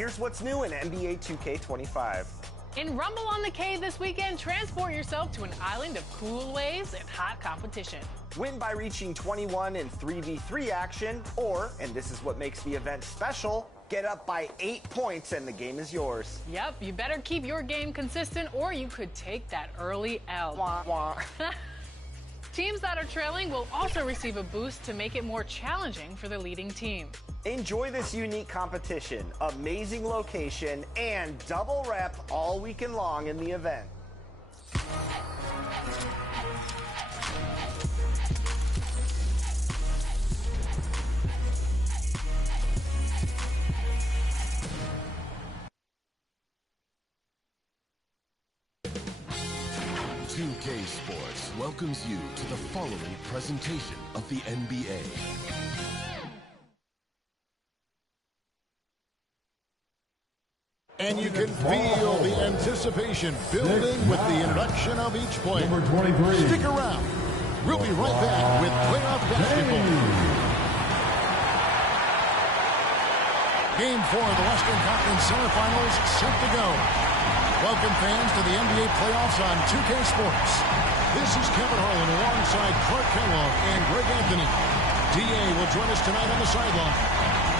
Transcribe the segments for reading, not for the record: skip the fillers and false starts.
Here's what's new in NBA 2K25. In Rumble on the K this weekend, transport yourself to an island of cool waves and hot competition. Win by reaching 21 in 3v3 action, or, and this is what makes the event special, get up by 8 points and the game is yours. Yep, you better keep your game consistent or you could take that early L. Wah, wah. Teams that are trailing will also receive a boost to make it more challenging for the leading team. Enjoy this unique competition, amazing location, and double rep all weekend long in the event. UK Sports welcomes you to the following presentation of the NBA. And you can feel the anticipation building with the introduction of each player. Number 23. Stick around. We'll be right back with playoff basketball. Game 4 of the Western Conference Semifinals set to go. Welcome fans to the NBA playoffs on 2K Sports. This is Kevin Harlan alongside Clark Kellogg and Greg Anthony. DA will join us tonight on the sideline.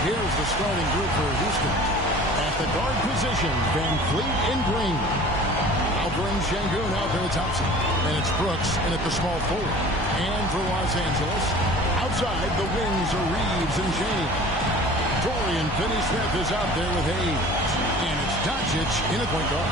Here's the starting group for Houston. At the guard position, Van Fleet in green. Alper and Şengün out there at Thompson. And it's Brooks in at the small forward. And for Los Angeles, outside the wings are Reeves and James. Dorian Finney-Smith is out there with Hayes. And it's Doncic in at point guard.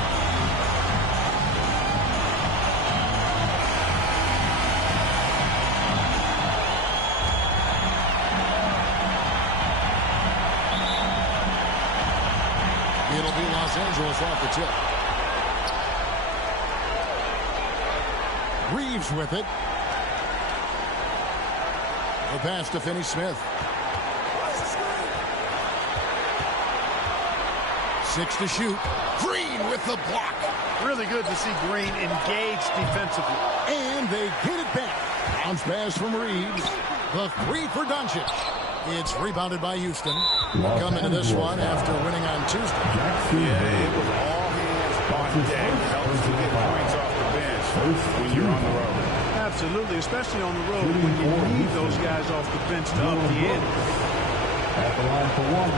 It'll be Los Angeles off the tip. Reeves with it. The pass to Finney-Smith. 6 to shoot. Green with the block. Really good to see Green engaged defensively. And they get it back. Bounce pass from Reeves. The three for Doncic. It's rebounded by Houston. Come into this one after winning on Tuesday. Yeah, it was all hands on deck. Helps to get points off the bench when you're on the road. Absolutely, especially on the road when you need those guys off the bench to up the end. At the line for one.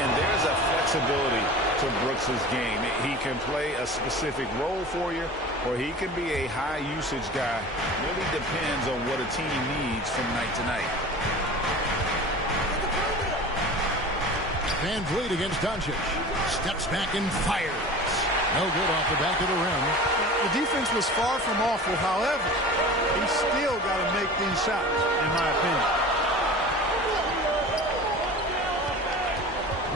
And there's a flexibility to Brooks's game. He can play a specific role for you, or he can be a high-usage guy. Really depends on what a team needs from night to night. Van Vliet against Doncic. Steps back and fires. No good off the back of the rim. The defense was far from awful. However, he still got to make these shots, in my opinion.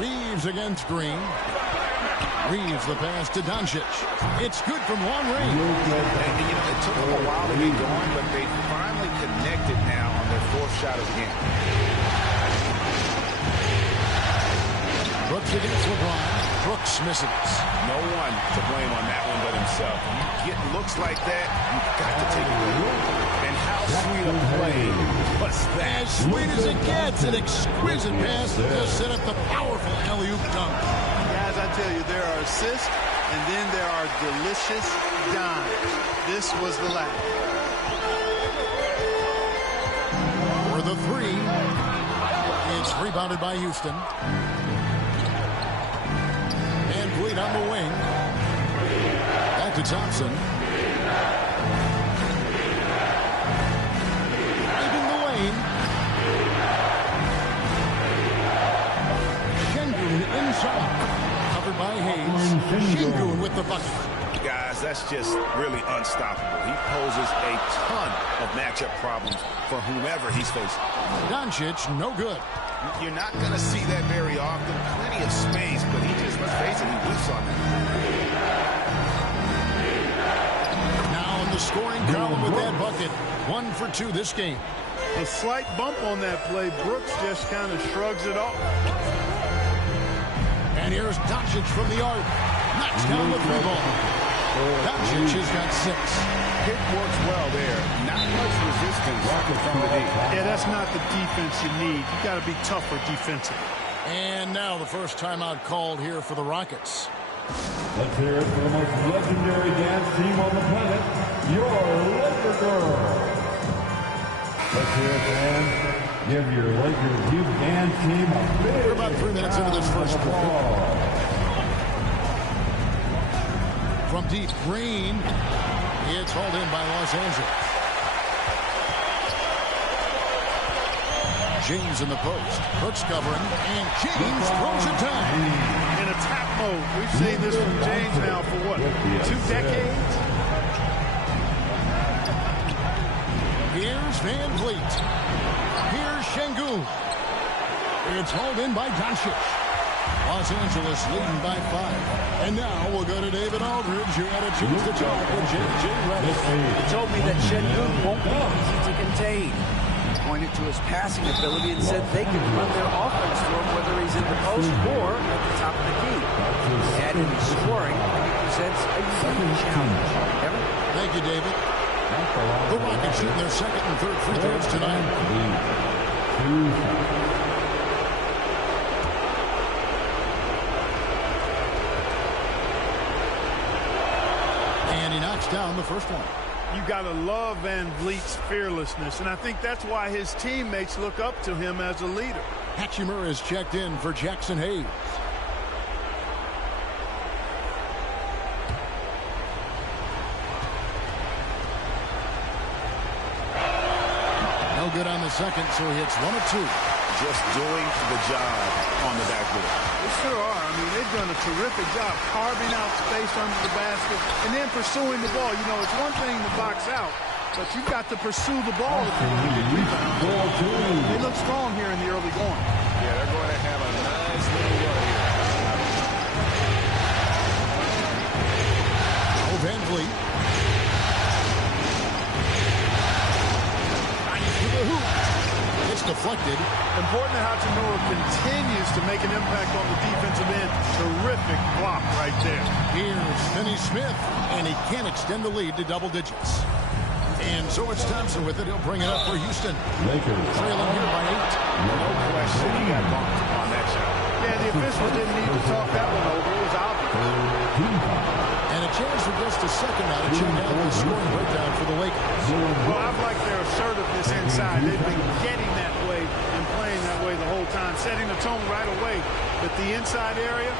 Reeves against Green. Reeves the pass to Doncic. It's good from long range. And, it took them a while to get going, but they finally connected now on their fourth shot of the game. Brooks against LeBron. Brooks misses. No one to blame on that one but himself. You get looks like that, you've got to take it away. And how sweet a play was that? As sweet as it gets, an exquisite pass to set up the powerful alley-oop dunk. Guys, I tell you, there are assists, and then there are delicious dimes. This was the last. For the three, it's rebounded by Houston. And Vliet on the wing. Back to Thompson. Driving the lane. Şengün inside. Covered by Hayes. Şengün with the bucket. Guys, that's just really unstoppable. He poses a ton of matchup problems for whomever he's facing. Doncic, no good. You're not going to see that very often. Plenty of space, but he just, let's face it, he whiffs on that. Now in the scoring column with that bucket. 1 for 2 this game. A slight bump on that play. Brooks just kind of shrugs it off. And here's Doncic from the arc. Knocks down the three ball. Doncic has got 6. Pick works well there. Not much resistance from the D. Yeah, that's not the defense you need. You got to be tougher defensively. And now the first timeout called here for the Rockets. Let's hear it for the most legendary dance team on the planet, your Laker Girls. Let's hear it, fans. Give your Lakers youth dance team a big We're about 3 minutes into this first quarter. From deep, Green. It's hauled in by Los Angeles. James in the post. Brooks covering, and James throws it down. In attack mode. We've seen this from James now for what, 2 decades? Here's Van Vliet. Here's Şengün. It's hauled in by Doncic. Los Angeles leading by 5. And now we'll go to David Aldridge, who had a chance to talk with J.J. Redick. He told me that Şengün won't be easy to contain. He pointed to his passing ability and said they can run their offense through him whether he's in the post or at the top of the key. Add in scoring, and he presents a unique challenge. Evan? Thank you, David. The Rockets shooting their second and third free throws tonight. And he knocks down the first one. You got to love Van Vliet's fearlessness, and I think that's why his teammates look up to him as a leader. Hatchimer is checked in for Jackson Hayes. No good on the second, so he hits 1 of 2. Just doing the job on the backboard. They sure are. I mean, they've done a terrific job carving out space under the basket and then pursuing the ball. You know, it's one thing to box out, but you've got to pursue the ball if you want to get rebounds. They look strong here in the early going. Yeah, they're going to have a nice little run here. Van Vliet. To the hoop. It's deflected. Important that Hachimura continues to make an impact on the defensive end. Terrific block right there. Here's Finney Smith, and he can't extend the lead to double digits. And so it's Thompson with it. He'll bring it up for Houston. Lakers Trailing here by 8. No question he got bumped on that shot. Yeah, the officials didn't need to talk that one over. It was obvious. And a chance for just a second now to check out the scoring breakdown for the Lakers. Well, I've liked their assertiveness inside. They've been getting that way and playing that way the whole time, setting the tone right away. But the inside area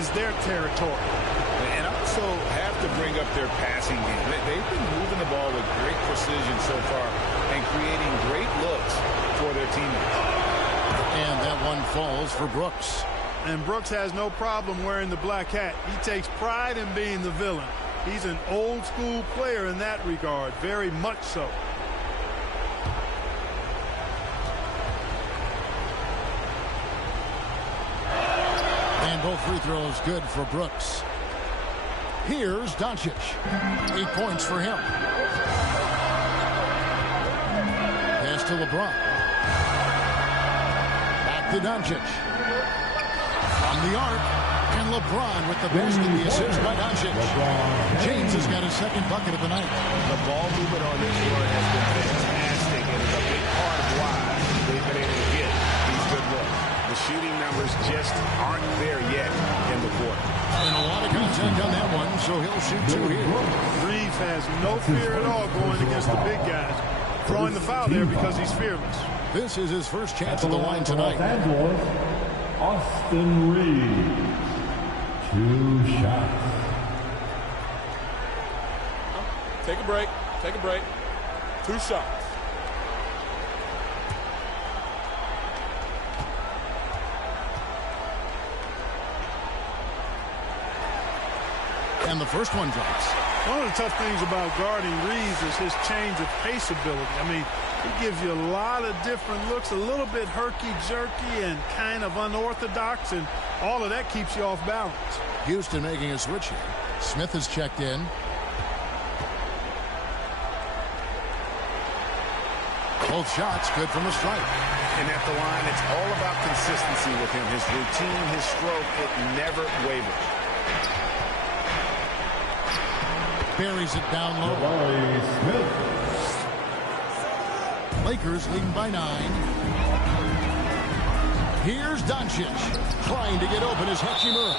is their territory. And also have to bring up their passing game. They've been moving the ball with great precision so far and creating great looks for their teammates. And that one falls for Brooks. And Brooks has no problem wearing the black hat. He takes pride in being the villain. He's an old school player in that regard, very much so. And both free throws good for Brooks. Here's Doncic. 8 points for him. Pass to LeBron. Back to Doncic. From the arc. And LeBron with the basket, the assist by Doncic. James has got his second bucket of the night. The ball movement on this run has been fantastic, and it's a big part of why they've been able to get these good looks. The shooting numbers just aren't there yet in the quarter. And a lot of contact on that one, so he'll shoot 2 here. Reeves has no fear at all going against the big guys. Throwing the foul there because he's fearless. This is his first chance at the line tonight. Los Angeles, Austin Reeves. 2 shots. Take a break. Take a break. 2 shots. And the first one drops. One of the tough things about guarding Reeves is his change of pace ability. I mean, he gives you a lot of different looks, a little bit herky-jerky and kind of unorthodox, and all of that keeps you off balance. Houston making a switch here. Smith is checked in. Both shots good from the stripe. And at the line, it's all about consistency with him. His routine, his stroke, it never wavers. Buries it down low. Lakers leading by 9. Here's Doncic. Trying to get open is Hachimura.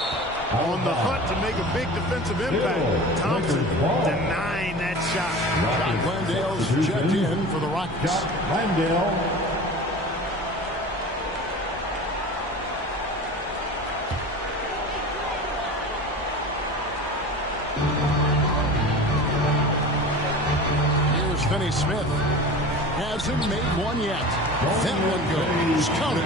On the hunt to make a big defensive impact. Thompson denying that shot. John Glandale's checked in for the Rockets. Glandale. Here's Finney Smith. Hasn't made one yet. That one goes. Counted.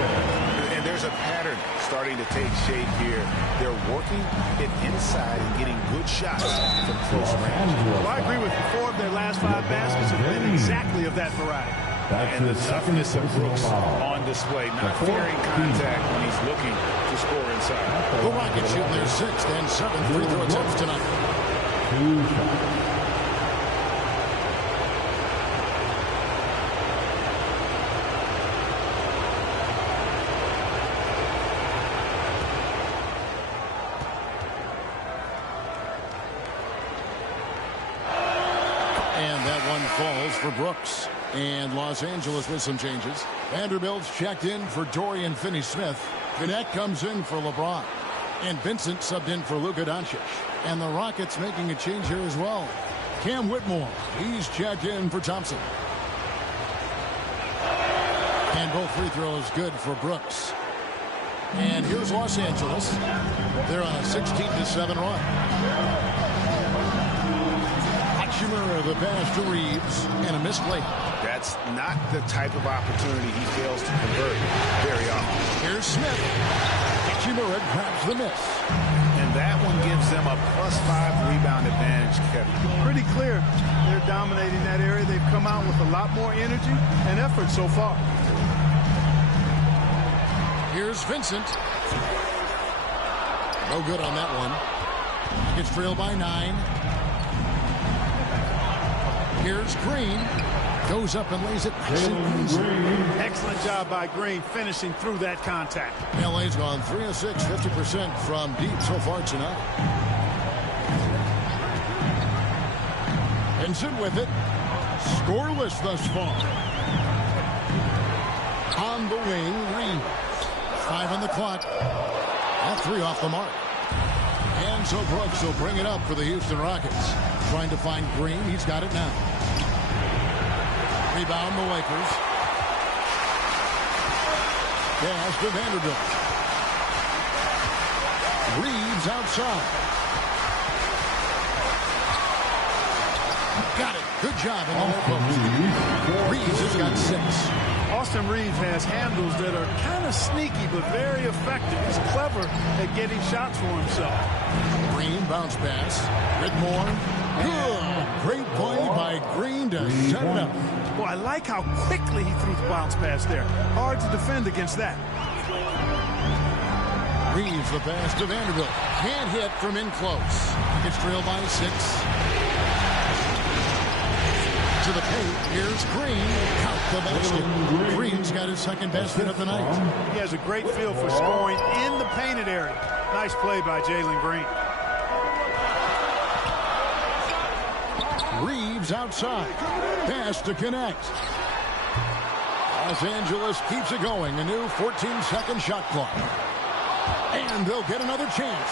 And there's a pattern starting to take shape here. They're working it inside and getting good shots from close range. Well, I agree with you. 4 of their last 5 baskets have been exactly of that variety. And the toughness of Brooks on display, not fearing contact when he's looking to score inside. The Rockets shooting their 6th and 7th free throw attempts tonight. 2 shots. Falls for Brooks. And Los Angeles with some changes. Vanderbilt's checked in for Dorian Finney-Smith. Gannett comes in for LeBron. And Vincent subbed in for Luka Doncic. And the Rockets making a change here as well. Cam Whitmore, he's checked in for Thompson. And both free throws good for Brooks. And here's Los Angeles. They're on a 16-7 run. Hachimura the pass to Reeves and a missed layup. That's not the type of opportunity he fails to convert very often. Here's Smith. Hachimura grabs the miss. And that one gives them a +5 rebound advantage, Kevin. Pretty clear. They're dominating that area. They've come out with a lot more energy and effort so far. Here's Vincent. No good on that one. Gets trailed by 9. Here's Green. Goes up and lays it. Excellent job by Green finishing through that contact. LA's gone 3 of 6, 50% from deep so far tonight. Vincent with it. Scoreless thus far. On the wing, Reeves. 5 on the clock. That 3 off the mark. And so Brooks will bring it up for the Houston Rockets. Trying to find Green. He's got it now. Rebound the Lakers. Pass to Vanderbilt. Reeves outside. Got it. Good job in the low post. Reeves has got 6. Austin Reeves has handles that are kind of sneaky but very effective. He's clever at getting shots for himself. Green bounce pass. Whitmore. Good. Great play by Green to set it up. Well, I like how quickly he threw the bounce pass there. Hard to defend against that. Reeves the pass to Vanderbilt. Can't hit from in close. Gets trailed by 6. To the paint. Here's Green. Count the basket. Green's got his 2nd basket of the night. He has a great feel for scoring in the painted area. Nice play by Jalen Green. Reeves outside. Pass to connect. Los Angeles keeps it going. A new 14-second shot clock. And they'll get another chance.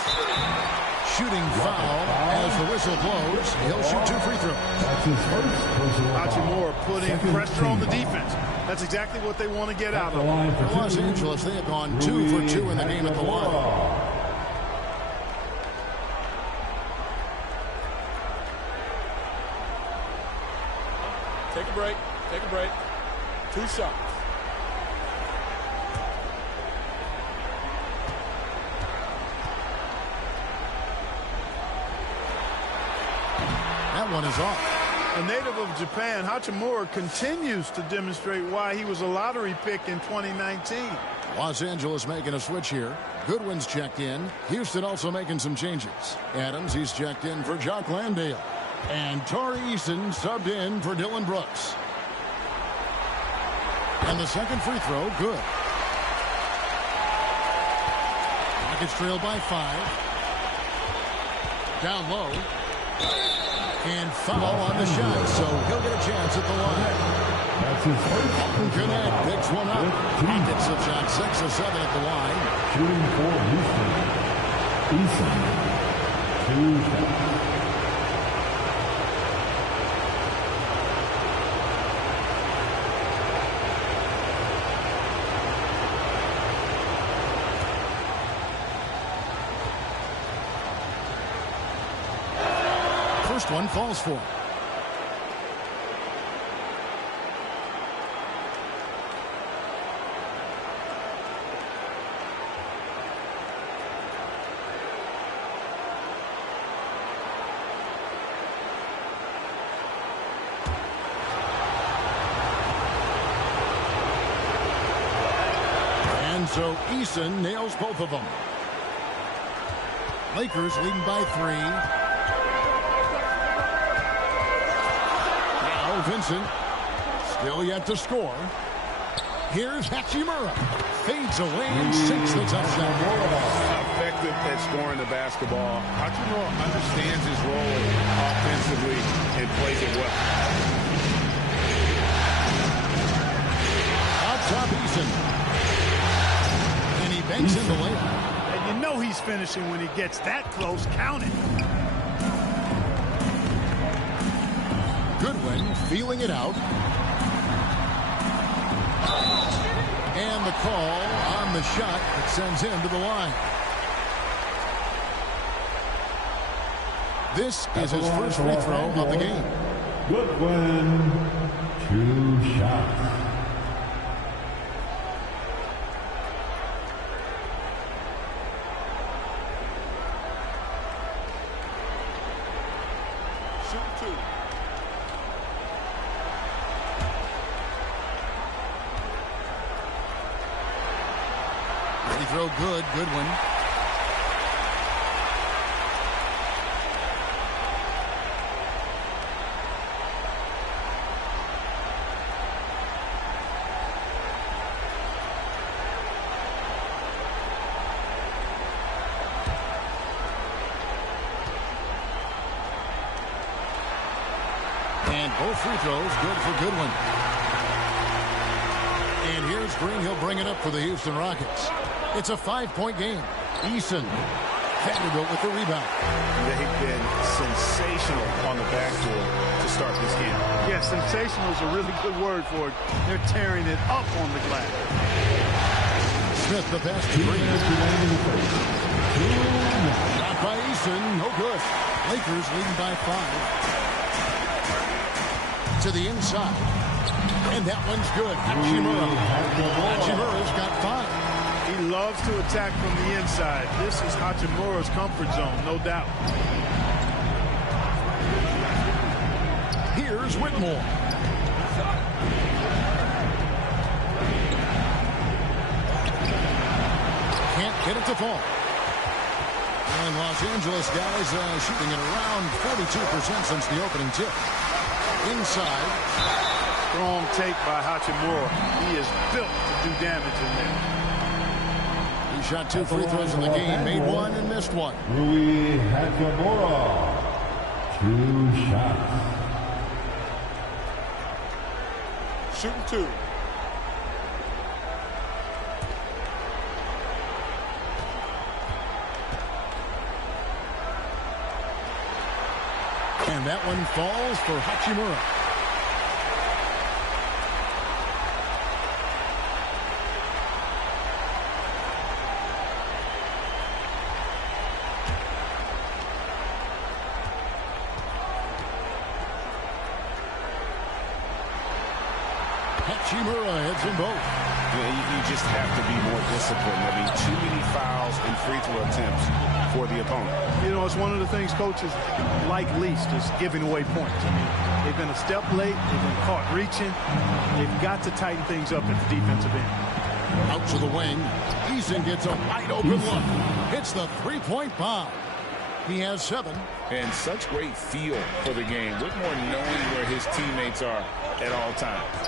Shooting foul as the whistle blows. He'll shoot 2 free throws. Hachimura putting pressure on the defense. That's exactly what they want to get out of. Los Angeles, they have gone 2 for 2 in the game at the line. Take a break. Take a break. 2 shots. That one is off. A native of Japan, Hachimura continues to demonstrate why he was a lottery pick in 2019. Los Angeles making a switch here. Goodwin's checked in. Houston also making some changes. Adams, he's checked in for Jock Landale. And Tari Eason subbed in for Dylan Brooks. And the 2nd free throw, good. Rockets trailed by 5. Down low. And foul on the shot, so he'll get a chance at the line. That's his first. Connect picks one up. Rockets have shot 6 of 7 at the line. Shooting for Houston. Eason. 2 shots. First one falls for him. And so Eason nails both of them. Lakers leading by 3. Vincent still yet to score. Here's Hachimura. Fades away and sinks the touchdown. Effective at scoring the basketball. Hachimura understands his role offensively and plays it well. Out top Eason. And he banks in the layup. And you know he's finishing when he gets that close. Count it. Goodwin feeling it out. And the call on the shot that sends him to the line. This is his first free throw of the game. Goodwin. 2 shots. Throw good. Goodwin. And both free throws good for Goodwin. And here's Green. He'll bring it up for the Houston Rockets. It's a 5-point game. Eason, Vanderbilt with the rebound. They've been sensational on the backboard to start this game. Yeah, sensational is a really good word for it. They're tearing it up on the glass. Smith, the pass to Green. Shot by Eason, no good. Lakers leading by 5. To the inside. And that one's good. Hachimura's got 5. He loves to attack from the inside. This is Hachimura's comfort zone, no doubt. Here's Whitmore. Can't get it to fall. And Los Angeles guys shooting at around 42% since the opening tip. Inside. Strong take by Hachimura. He is built to do damage in there. He shot 2 free throws in the game, made 1 and missed 1. Rui Hachimura. 2 shots. Shooting 2. And that one falls for Hachimura. Hachimura hits them both. You just have to be more disciplined. I mean, too many fouls and free throw attempts for the opponent. You know, it's one of the things coaches like least is giving away points. I mean, they've been a step late. They've been caught reaching. They've got to tighten things up at the defensive end. Out to the wing. Eason gets a wide open look. Hits the three-point bomb. He has 7. And such great feel for the game. Whitmore knowing where his teammates are at all times.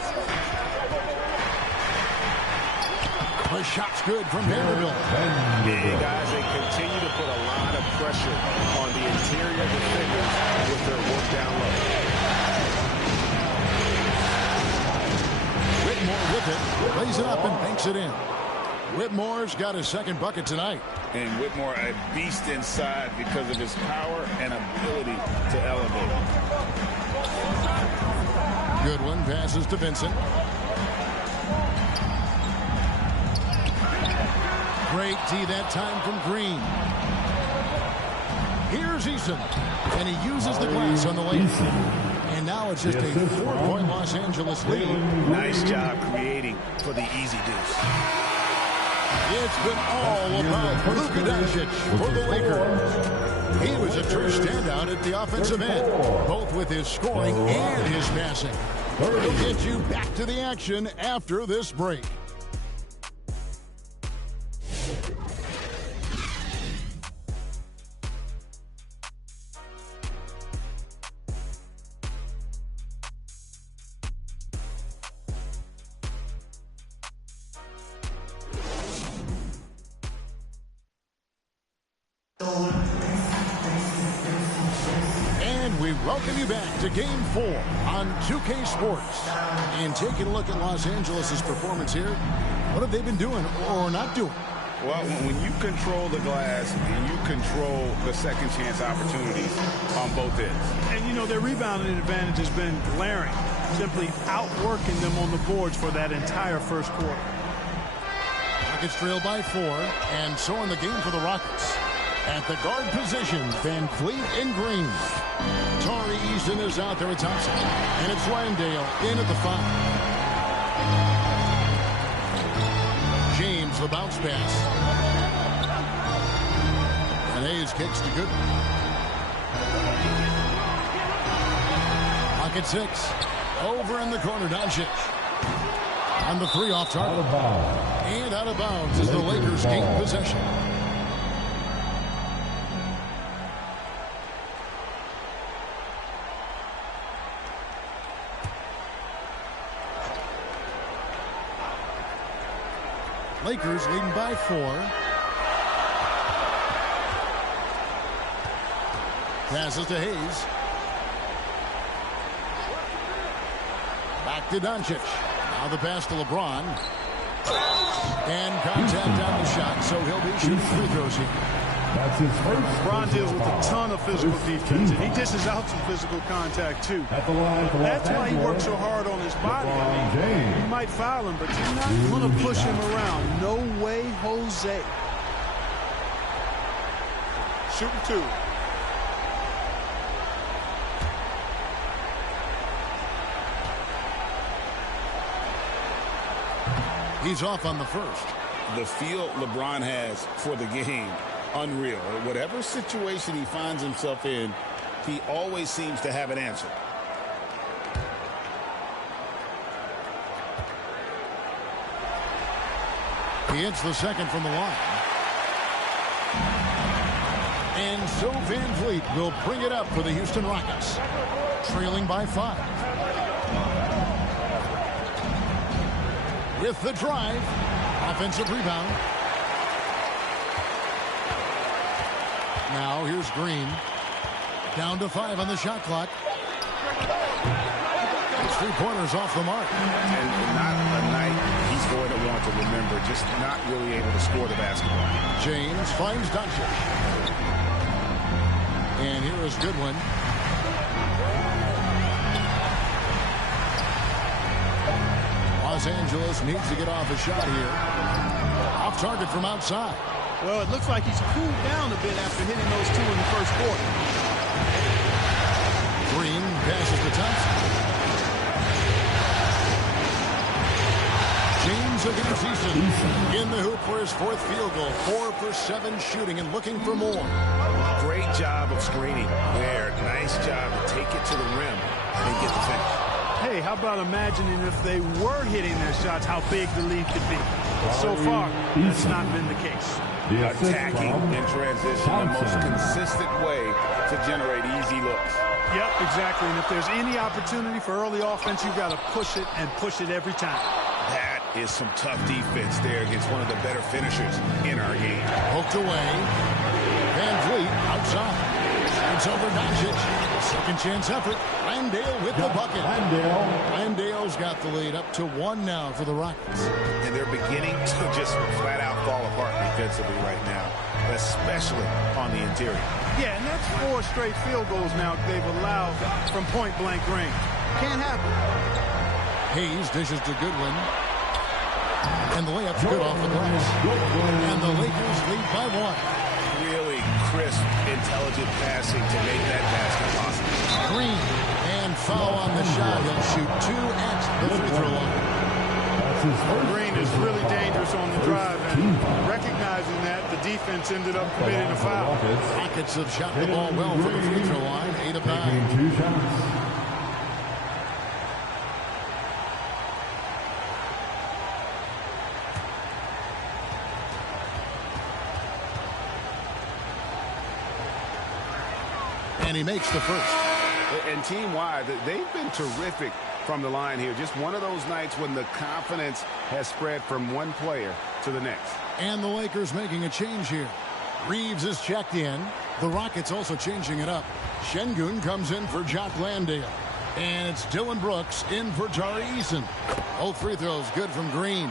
The shot's good from Vanderbilt. Yeah, guys, they continue to put a lot of pressure on the interior defenders with their work down low. Whitmore with it, lays it up and banks it in. Whitmore's got his second bucket tonight. And Whitmore, a beast inside because of his power and ability to elevate. Good one, passes to Vincent. Great D that time from Green. Here's Eason, and he uses the glass on the lane. And now it's just a 4-point Los Angeles lead. Nice job creating for the easy deuce. It's been all about Luka Doncic for the Lakers. He was a true standout at the offensive end, both with his scoring and his passing. We'll get you back to the action after this break. And we welcome you back to Game 4 on 2K Sports. And taking a look at Los Angeles' performance here, what have they been doing or not doing? Well, when you control the glass and you control the second chance opportunities on both ends. And, you know, their rebounding advantage has been glaring, simply outworking them on the boards for that entire first quarter. Rockets trail by 4, and so in the game for the Rockets. At the guard position, Van Fleet and Green. Tari Eason is out there at Thompson. And it's Landale in at the 5. James, the bounce pass. And Hayes kicks to Gooden. Pocket 6. Over in the corner, Doncic. On the 3 off target. And out of bounds as the Lakers gain possession. Lakers leading by 4. Passes to Hayes. Back to Doncic. Now the pass to LeBron. And contact on the shot, so he'll be shooting free throws here. That's his first. LeBron deals with a ton of physical defense, and he dishes out some physical contact, too. At the line for That's Los why he works so Angeles, hard on his body. I LeBron mean, James. you might foul him, but you're not going to push him around. No way, Jose. Shooting 2. He's off on the first. The feel LeBron has for the game, unreal. Whatever situation he finds himself in, he always seems to have an answer. He hits the second from the line. And so Van Fleet will bring it up for the Houston Rockets. Trailing by 5. With the drive. Offensive rebound. Now here's Green. Down to 5 on the shot clock. 3-pointers off the mark. And not a night he's going to want to remember, just not really able to score the basketball. James finds Doncic. And here is Goodwin. Los Angeles needs to get off a shot here. Off target from outside. Well, it looks like he's cooled down a bit after hitting those 2 in the first quarter. Green passes to Thompson. James against Eason. In the hoop for his 4th field goal. 4 for 7 shooting and looking for more. Great job of screening there. Nice job to take it to the rim and get the finish. Hey, how about imagining if they were hitting their shots, how big the lead could be? But so far, that's not been the case. Attacking in transition, the most consistent way to generate easy looks. Yep, exactly. And if there's any opportunity for early offense, you've got to push it and push it every time. That is some tough defense there against one of the better finishers in our game. Hooked away. Van Vliet outside. It's over Doncic. Second chance effort. Landale with the bucket. Landale's got the lead up to 1 now for the Rockets. And they're beginning to just flat out fall apart defensively right now, especially on the interior. Yeah, and that's 4 straight field goals now they've allowed from point-blank range. Can't happen. Hayes dishes to Goodwin. And the layup's good off the glass. And the Lakers lead by 1. Really crisp, intelligent passing to make that basket possible. Green, and foul on the shot. He'll shoot 2 at the free throw line. Green is really dangerous on the drive, and recognizing that, the defense ended up committing a foul. Rockets have shot the ball well from the free throw line, 8 of 9. 2 shots. And he makes the first. And team-wide, they've been terrific from the line here. Just one of those nights when the confidence has spread from one player to the next. And the Lakers making a change here. Reeves is checked in. The Rockets also changing it up. Şengün comes in for Jock Landale. And it's Dylan Brooks in for Tari Eason. Both free throws good from Green.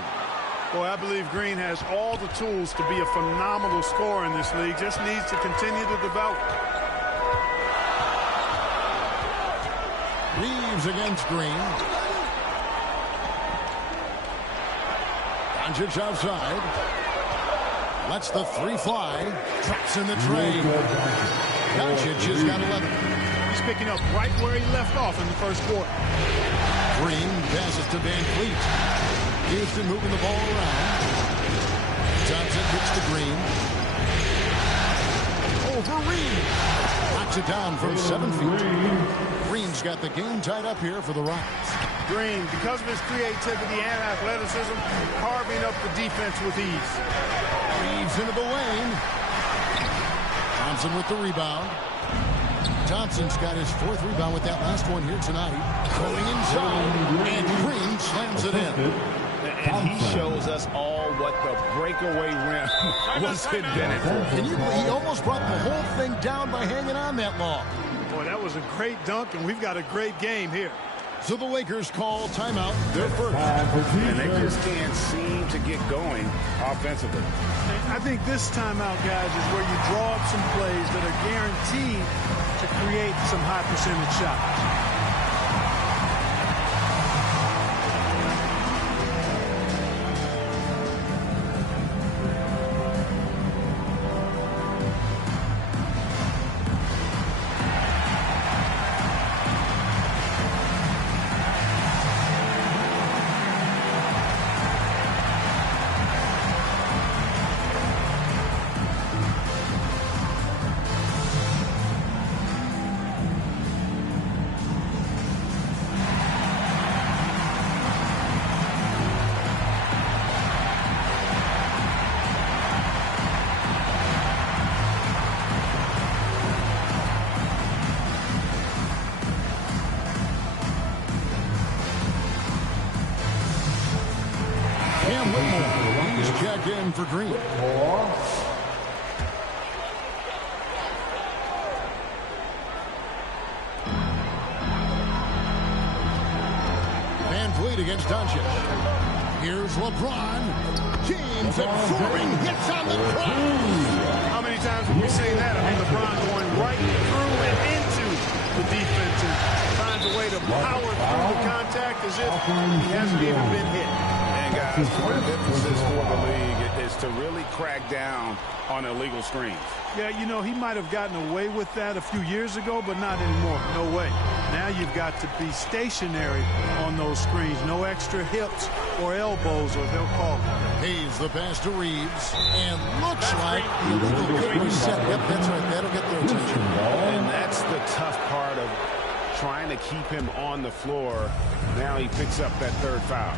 Boy, I believe Green has all the tools to be a phenomenal scorer in this league. Just needs to continue to develop. Reeves against Green. Doncic outside. Lets the 3 fly. Traps in the tray. Doncic has got 11. He's picking up right where he left off in the first quarter. Green passes to Van Vliet. Houston moving the ball around. Thompson hits the Green. Over Reed. Knocks it down from 7 feet. Green's got the game tied up here for the Rockets. Green, because of his creativity and athleticism, carving up the defense with ease. Reeves into the lane. Thompson with the rebound. Thompson's got his 4th rebound with that last one here tonight. Going inside, and Green slams it in. And he shows us all what the breakaway rim was invented for. Can you believe he almost brought the whole thing down by hanging on that long? Boy, that was a great dunk, and we've got a great game here. So the Lakers call timeout, their first. And they just can't seem to get going offensively. I think this timeout, guys, is where you draw up some plays that are guaranteed to create some high percentage shots. For Green. Van Vliet against Doncic. Here's LeBron. James absorbing hits on the cross. How many times have we seen that? I mean, LeBron going right through and into the defense and finds a way to power through the contact as if he hasn't even been hit. And guys, point of emphasis for the league is to really crack down on illegal screens. Yeah, you know, he might have gotten away with that a few years ago, but not anymore. No way. Now you've got to be stationary on those screens. No extra hips or elbows, or they'll call it. Hayes the pass to Reeves, and looks like the illegal kick reset. Yep, that's right. That'll get their attention. And that's the tough part of trying to keep him on the floor. Now he picks up that 3rd foul.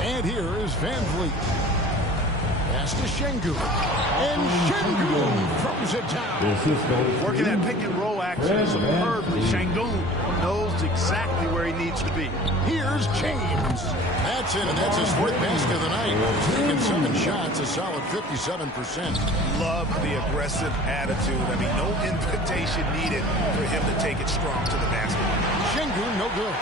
And here is Van Vliet. Pass to Şengün. And Şengün throws it down. Working that pick and roll action superbly. Şengün knows exactly where he needs to be. Here's James. That's it, and that's his fourth basket of the night. Taking 7 shots, a solid 57%. Love the aggressive attitude. I mean, no invitation needed for him to take it strong to the basket. Şengün, no good.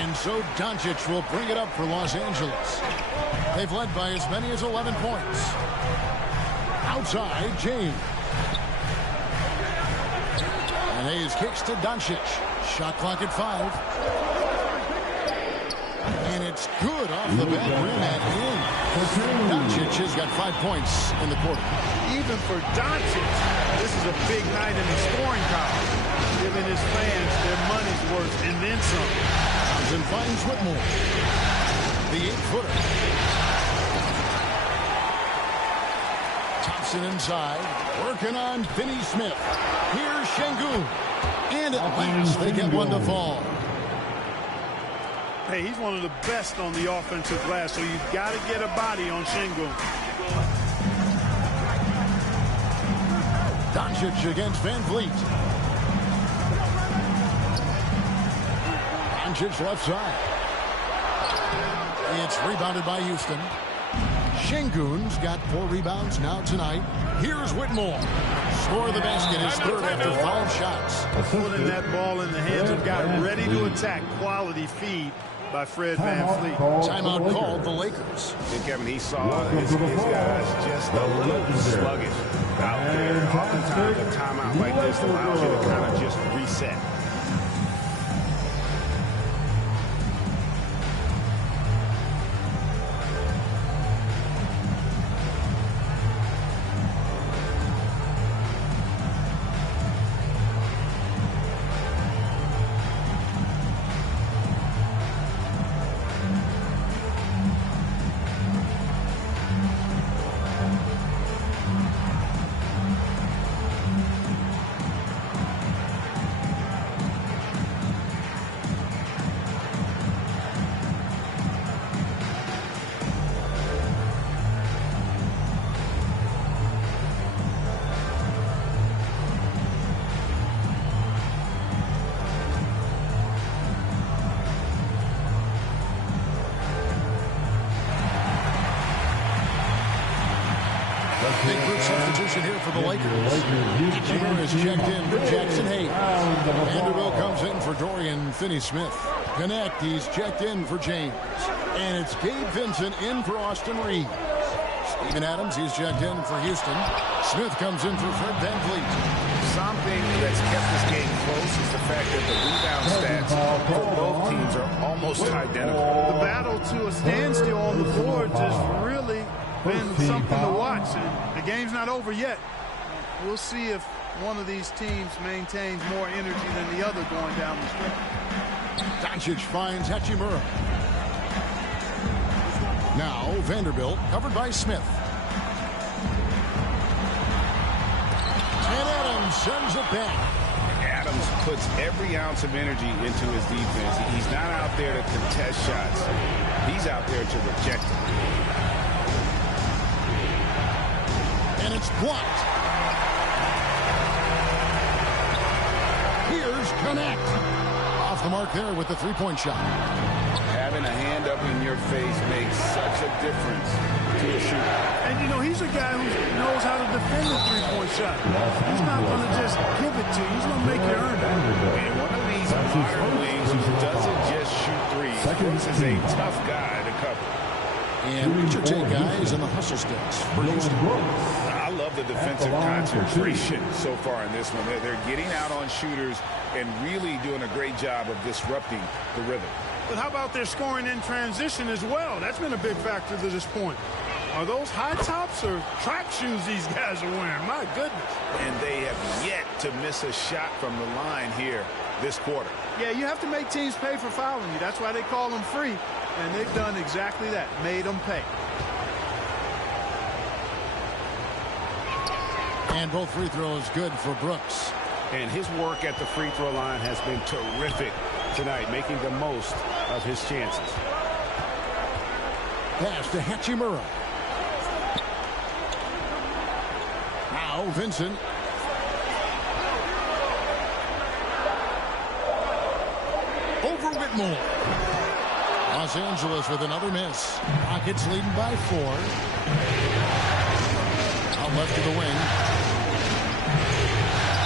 And so Doncic will bring it up for Los Angeles. They've led by as many as 11 points. Outside, James. And Hayes kicks to Doncic. Shot clock at 5. And it's good off the back rim and in. Doncic has got 5 points in the quarter. Even for Doncic, this is a big night in the scoring column, giving his fans their money's worth and then some. And finds Whitmore. The 8-footer. Thompson inside. Working on Finney Smith. Here's Şengün. And at last they get one to fall. Hey, he's one of the best on the offensive glass, so you've got to get a body on Şengün. Doncic against Van Vliet. Doncic left side. It's rebounded by Houston. Şengün's got 4 rebounds now tonight. Here's Whitmore. Score the basket, his third after 5 shots. Putting that ball in the hands of guy ready to attack. Quality feed by Fred Van Vliet. Timeout called the Lakers. And Kevin, he saw his guys just a little sluggish out there. Oftentimes a timeout like this allows you to kind of just reset. Big group substitution here for the Lakers. Hachimura is checked in for Jackson Hayes. Vanderbilt comes in for Dorian Finney-Smith. Connect, he's checked in for James. And it's Gabe Vincent in for Austin Reeves. Steven Adams, he's checked in for Houston. Smith comes in for Fred Van Vliet. Something that's kept this game close is the fact that the rebound stats for both teams are almost identical. The battle to a standstill on the boards has really been something to watch, and the game's not over yet. We'll see if one of these teams maintains more energy than the other going down the stretch. Doncic finds Hachimura. Now Vanderbilt covered by Smith. And Adams sends it back. Adams puts every ounce of energy into his defense. He's not out there to contest shots. He's out there to reject them. And it's blocked. Here's Connect. Off the mark there with the three-point shot. Having a hand up in your face makes such a difference to a shooter. And, you know, he's a guy who knows how to defend the three-point shot. He's not going to just give it to you. He's going to make you earn it. And one of these modern wings who doesn't just shoot threes. This is a tough guy to cover. And Richard take guys in the hustle sticks for Houston. I love the defensive concentration so far in this one. They're getting out on shooters and really doing a great job of disrupting the rhythm. But how about their scoring in transition as well? That's been a big factor to this point. Are those high tops or track shoes these guys are wearing? My goodness. And they have yet to miss a shot from the line here this quarter. Yeah, you have to make teams pay for fouling you. That's why they call them free. And they've done exactly that, made them pay. And both free throws good for Brooks. And his work at the free throw line has been terrific tonight, making the most of his chances. Pass to Hachimura. Now Vincent. Over Whitmore. Los Angeles with another miss. Rockets leading by 4. Out left to the wing.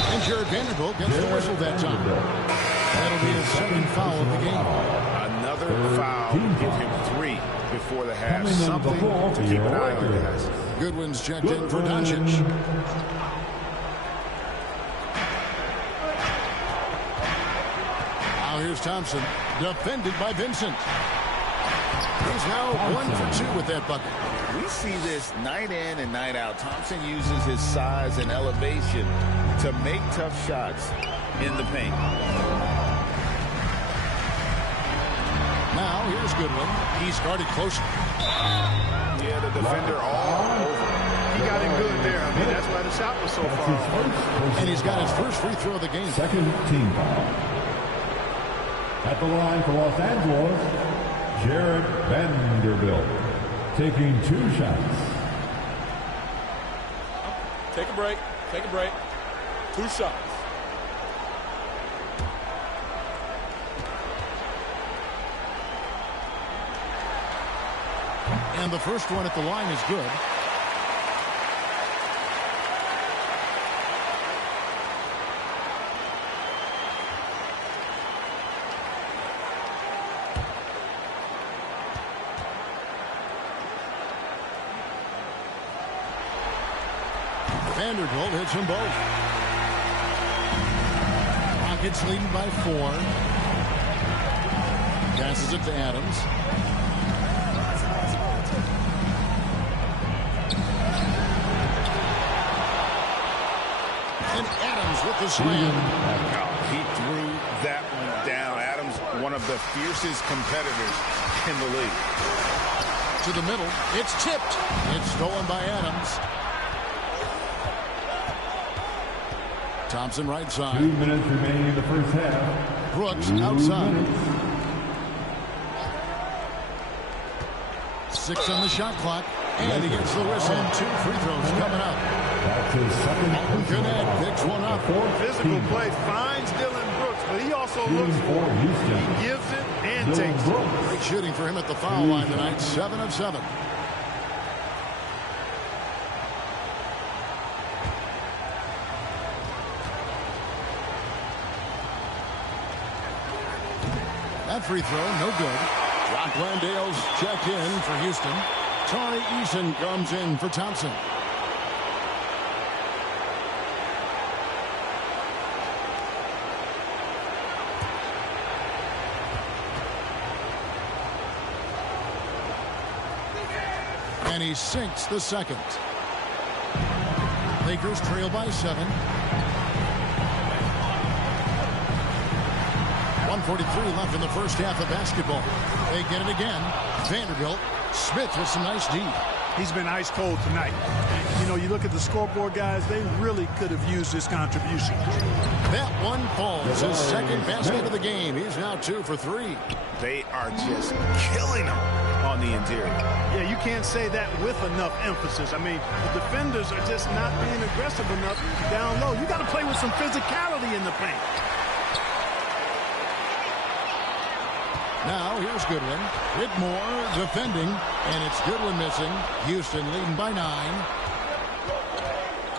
And Jared Vanderbilt gets the whistle that time. That'll be his second foul of the game. Another foul. Give him 3 before the half. Something to keep an eye on, guys. Goodwin's checked in for Doncic. Now here's Thompson. Defended by Vincent. He's now 1 for 2 with that bucket. We see this night in and night out. Thompson uses his size and elevation to make tough shots in the paint. Now here's Goodwin. He's guarded closer. Yeah, the defender all over. He got him good there. I mean, that's why the shot was so far off. And he's got his first free throw of the game. Second team foul. At the line for Los Angeles, Jared Vanderbilt taking 2 shots. Take a break. Take a break. 2 shots. And the first one at the line is good. Vanderbilt hits them both. Rockets leading by 4. Passes it to Adams. And Adams with the slam. He threw that one down. Adams, one of the fiercest competitors in the league. To the middle. It's tipped. It's stolen by Adams. Thompson right side. 2 minutes remaining in the first half. Brooks outside. 6 on the shot clock. And he gets the whistle. 2 free throws coming up. That's his second. Gannett picks one up. Physical play finds Dylan Brooks, but he also looks for it. He gives it and takes it. Great shooting for him at the foul line tonight. 7 of 7. That free throw, no good. Brock Landale's checked in for Houston. Tari Eason comes in for Thompson. And he sinks the second. Lakers trail by 7. 1:43 left in the first half of basketball. They get it again. Vanderbilt. Smith with some nice D. He's been ice cold tonight. You know, you look at the scoreboard, guys, they really could have used his contribution. That one falls. His second basket of the game. He's now 2 for 3. They are just killing him on the interior. Yeah, you can't say that with enough emphasis. I mean, the defenders are just not being aggressive enough down low. You got to play with some physicality in the paint. Now, here's Goodwin. Whitmore defending, and it's Goodwin missing. Houston leading by 9.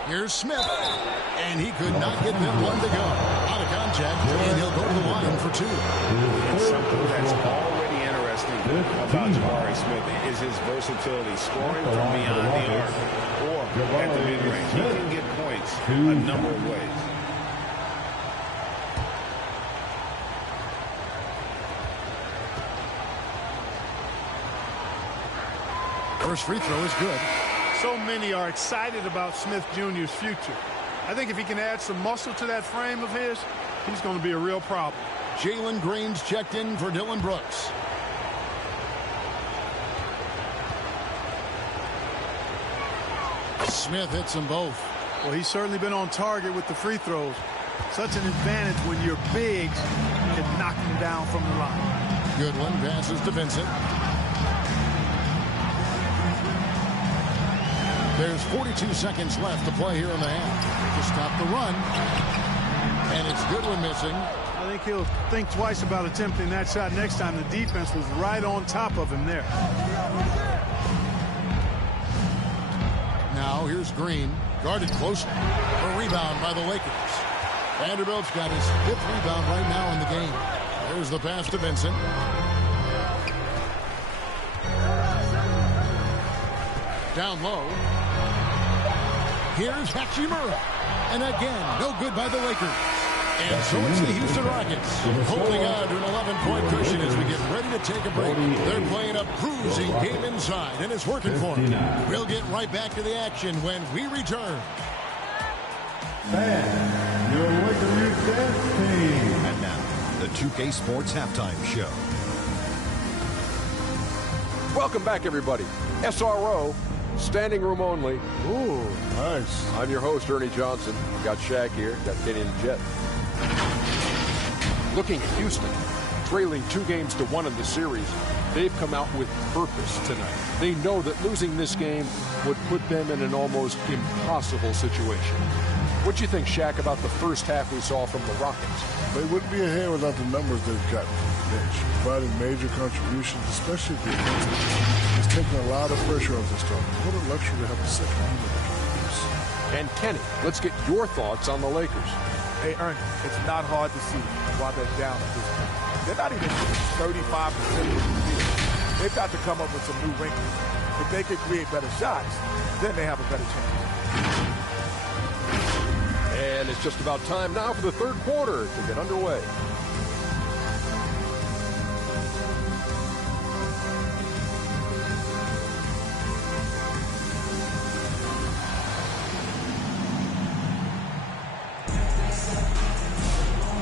Here's Smith, and he could not get that one to go. Out of contact, and he'll go to the line for 2. And something that's already interesting about Jabari Smith is his versatility, scoring from beyond the arc or at the mid-range. He can get points a number of ways. First free throw is good. So many are excited about Smith Jr.'s future. I think if he can add some muscle to that frame of his, he's going to be a real problem. Jalen Green's checked in for Dylan Brooks. Smith hits them both. Well, he's certainly been on target with the free throws. Such an advantage when your bigs can knock him down from the line. Goodwin passes to Vincent. There's 42 seconds left to play here in the half. To stop the run. And it's Goodwin missing. I think he'll think twice about attempting that shot next time. The defense was right on top of him there. Now here's Green. Guarded closely. A rebound by the Lakers. Vanderbilt's got his 5th rebound right now in the game. There's the pass to Vincent. Down low. Here's Hachimura. And again, no good by the Lakers. And so it's the Houston Rockets holding on to an 11-point cushion as we get ready to take a break. They're playing a bruising game inside, and it's working for them. We'll get right back to the action when we return. And your Laker Youth Dance Team. And now, the 2K Sports Halftime Show. Welcome back, everybody. SRO, standing room only. Ooh, nice. I'm your host, Ernie Johnson. Got Shaq here, got Kenny and Jet. Looking at Houston, trailing 2-1 in the series, they've come out with purpose tonight. They know that losing this game would put them in an almost impossible situation. What do you think, Shaq, about the first half we saw from the Rockets? They wouldn't be ahead without the numbers they've gotten from the bench, providing major contributions, especially defensively. It's taking a lot of pressure off the starter. What a luxury to have a second unit that can produce. And Kenny, let's get your thoughts on the Lakers. Hey, Ernie, it's not hard to see why they're down at this point. They're not even 35% of the field. They've got to come up with some new wrinkles. If they could create better shots, then they have a better chance. And it's just about time now for the third quarter to get underway.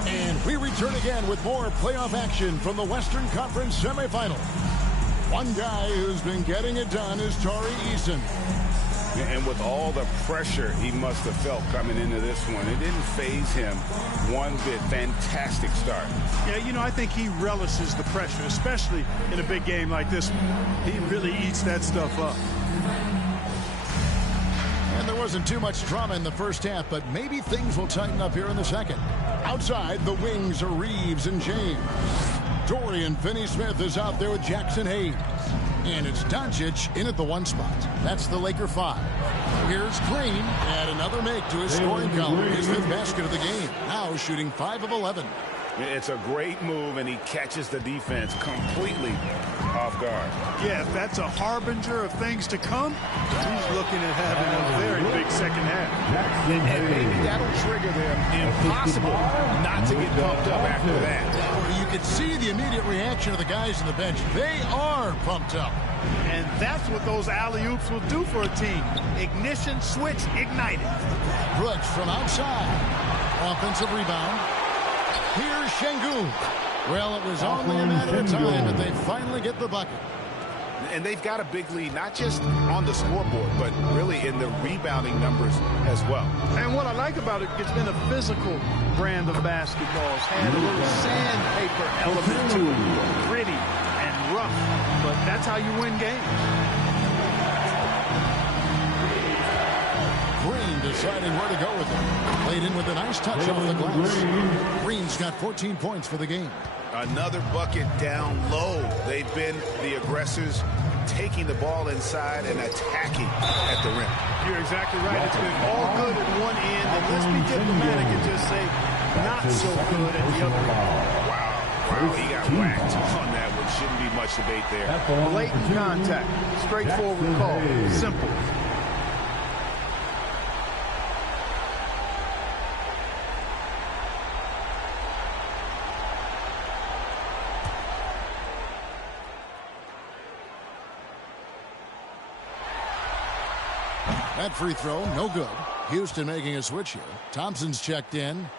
And we return again with more playoff action from the Western Conference semifinals. One guy who's been getting it done is Tari Eason. And with all the pressure he must have felt coming into this one, it didn't faze him one bit. Fantastic start. Yeah, you know, I think he relishes the pressure, especially in a big game like this one. He really eats that stuff up. And there wasn't too much drama in the first half, but maybe things will tighten up here in the second. Outside, the wings are Reeves and James. Dorian Finney-Smith is out there with Jackson Hayes. And it's Doncic in at the 1 spot. That's the Laker 5. Here's Green. And another make to his scoring column. His 5th basket of the game. Now shooting 5 of 11. It's a great move, and he catches the defense completely off guard. Yeah, if that's a harbinger of things to come, he's looking at having a very big second half. And maybe that'll trigger them. Impossible not to get pumped up after that. You can see the immediate reaction of the guys on the bench. They are pumped up. And that's what those alley-oops will do for a team. Ignition switch ignited. Brooks from outside. Offensive rebound. Here's Şengün. Well, it was only a matter of time that they finally get the bucket. And they've got a big lead, not just on the scoreboard, but really in the rebounding numbers as well. And what I like about it, it's been a physical brand of basketball. It's had a little sandpaper element to it. Gritty and rough, but that's how you win games. Green deciding where to go with it. Played in with a nice touch off the glass. Green's got 14 points for the game. Another bucket down low. They've been the aggressors, taking the ball inside and attacking at the rim. You're exactly right. It's been all good at one end, and let's be diplomatic and just say not so good at the other end. Wow, he got whacked on that one. Shouldn't be much debate there. Blatant contact. Straightforward call. Simple. That free throw, no good. Houston making a switch here. Thompson's checked in.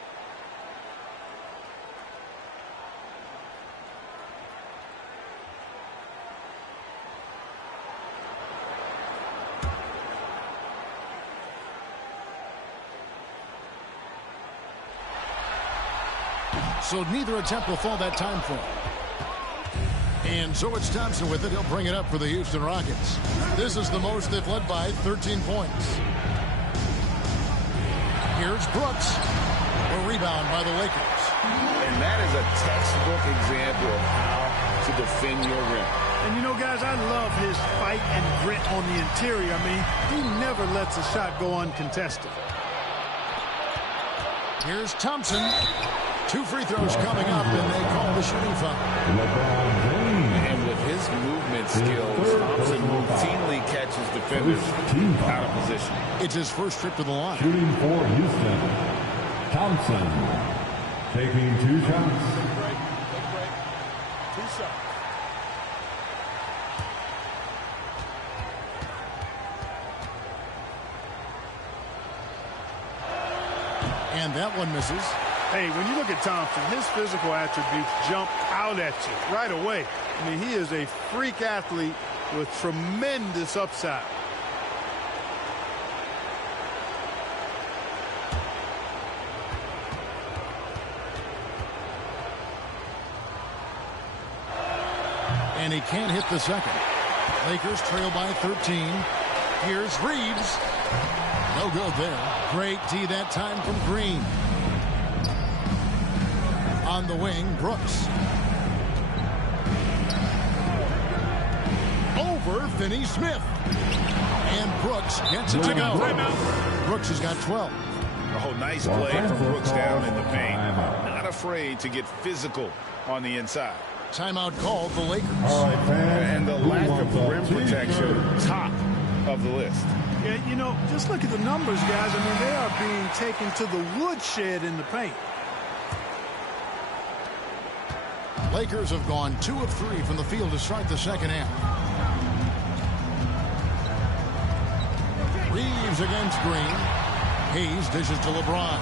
So neither attempt will fall that time for him. And so it's Thompson with it. He'll bring it up for the Houston Rockets. This is the most they've led by, 13 points. Here's Brooks. A rebound by the Lakers. And that is a textbook example of how to defend your rim. And, you know, guys, I love his fight and grit on the interior. I mean, he never lets a shot go uncontested. Here's Thompson. 2 free throws coming up, and they call the shooting foul. And with his movement skills, Thompson routinely catches defenders out of position. It's his first trip to the line. Shooting for Houston, Thompson taking 2 shots. And that one misses. Hey, when you look at Thompson, his physical attributes jump out at you right away. I mean, he is a freak athlete with tremendous upside. And he can't hit the second. Lakers trail by 13. Here's Reeves. No good there. Great D that time from Green. On the wing, Brooks. Over Finney-Smith. And Brooks gets it to go. Brooks has got 12. Oh, nice play from Brooks down in the paint. Not afraid to get physical on the inside. Timeout called the Lakers. And the lack of rim protection, top of the list. Yeah, you know, just look at the numbers, guys. I mean, they are being taken to the woodshed in the paint. Lakers have gone 2 of 3 from the field to start the second half. Reeves against Green. Hayes dishes to LeBron.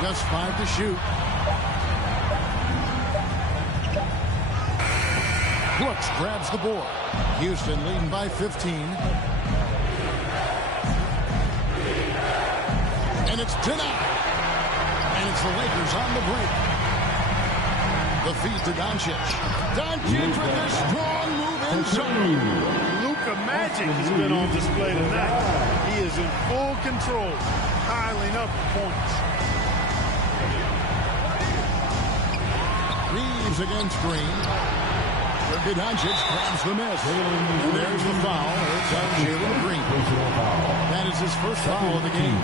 Just 5 to shoot. Brooks grabs the board. Houston leading by 15. And it's denied. And it's the Lakers on the break. The feed to Doncic. Doncic with a strong move inside. Luka Magic has been on display tonight. He is in full control, piling up points. Reeves against Green. Doncic grabs the miss. And there's the foul. It's on Jalen Green. That is his first foul of the game.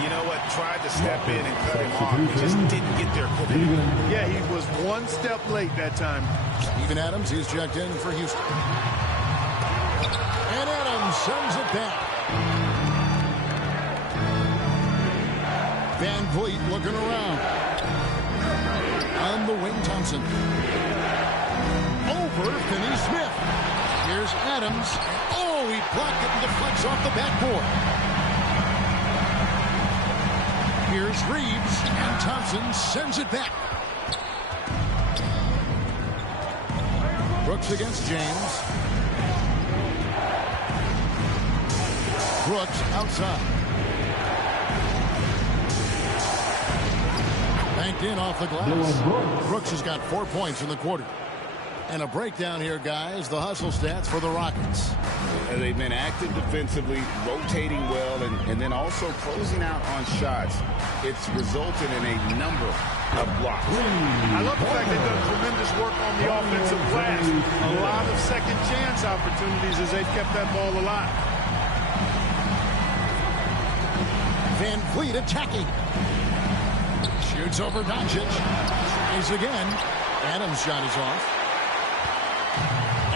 You know what? Tried to step in and cut him off. He just didn't get there quick enough. Yeah, he was 1 step late that time. Steven Adams, he's checked in for Houston. And Adams sends it back. Van Vliet looking around. On the wing, Thompson. Over Finney-Smith. Here's Adams. Oh, he blocked it and deflects off the backboard. Here's Reeves, and Thompson sends it back. Brooks against James. Brooks outside. Banked in off the glass. Brooks has got 4 points in the quarter. And a breakdown here, guys. The hustle stats for the Rockets. And they've been active defensively, rotating well, and then also closing out on shots. It's resulted in a number of blocks. I love the fact they've done tremendous work on the offensive glass. A lot of second chance opportunities as they've kept that ball alive. Van Vliet attacking. Shoots over Doncic. Tries again. Adams' shot is off.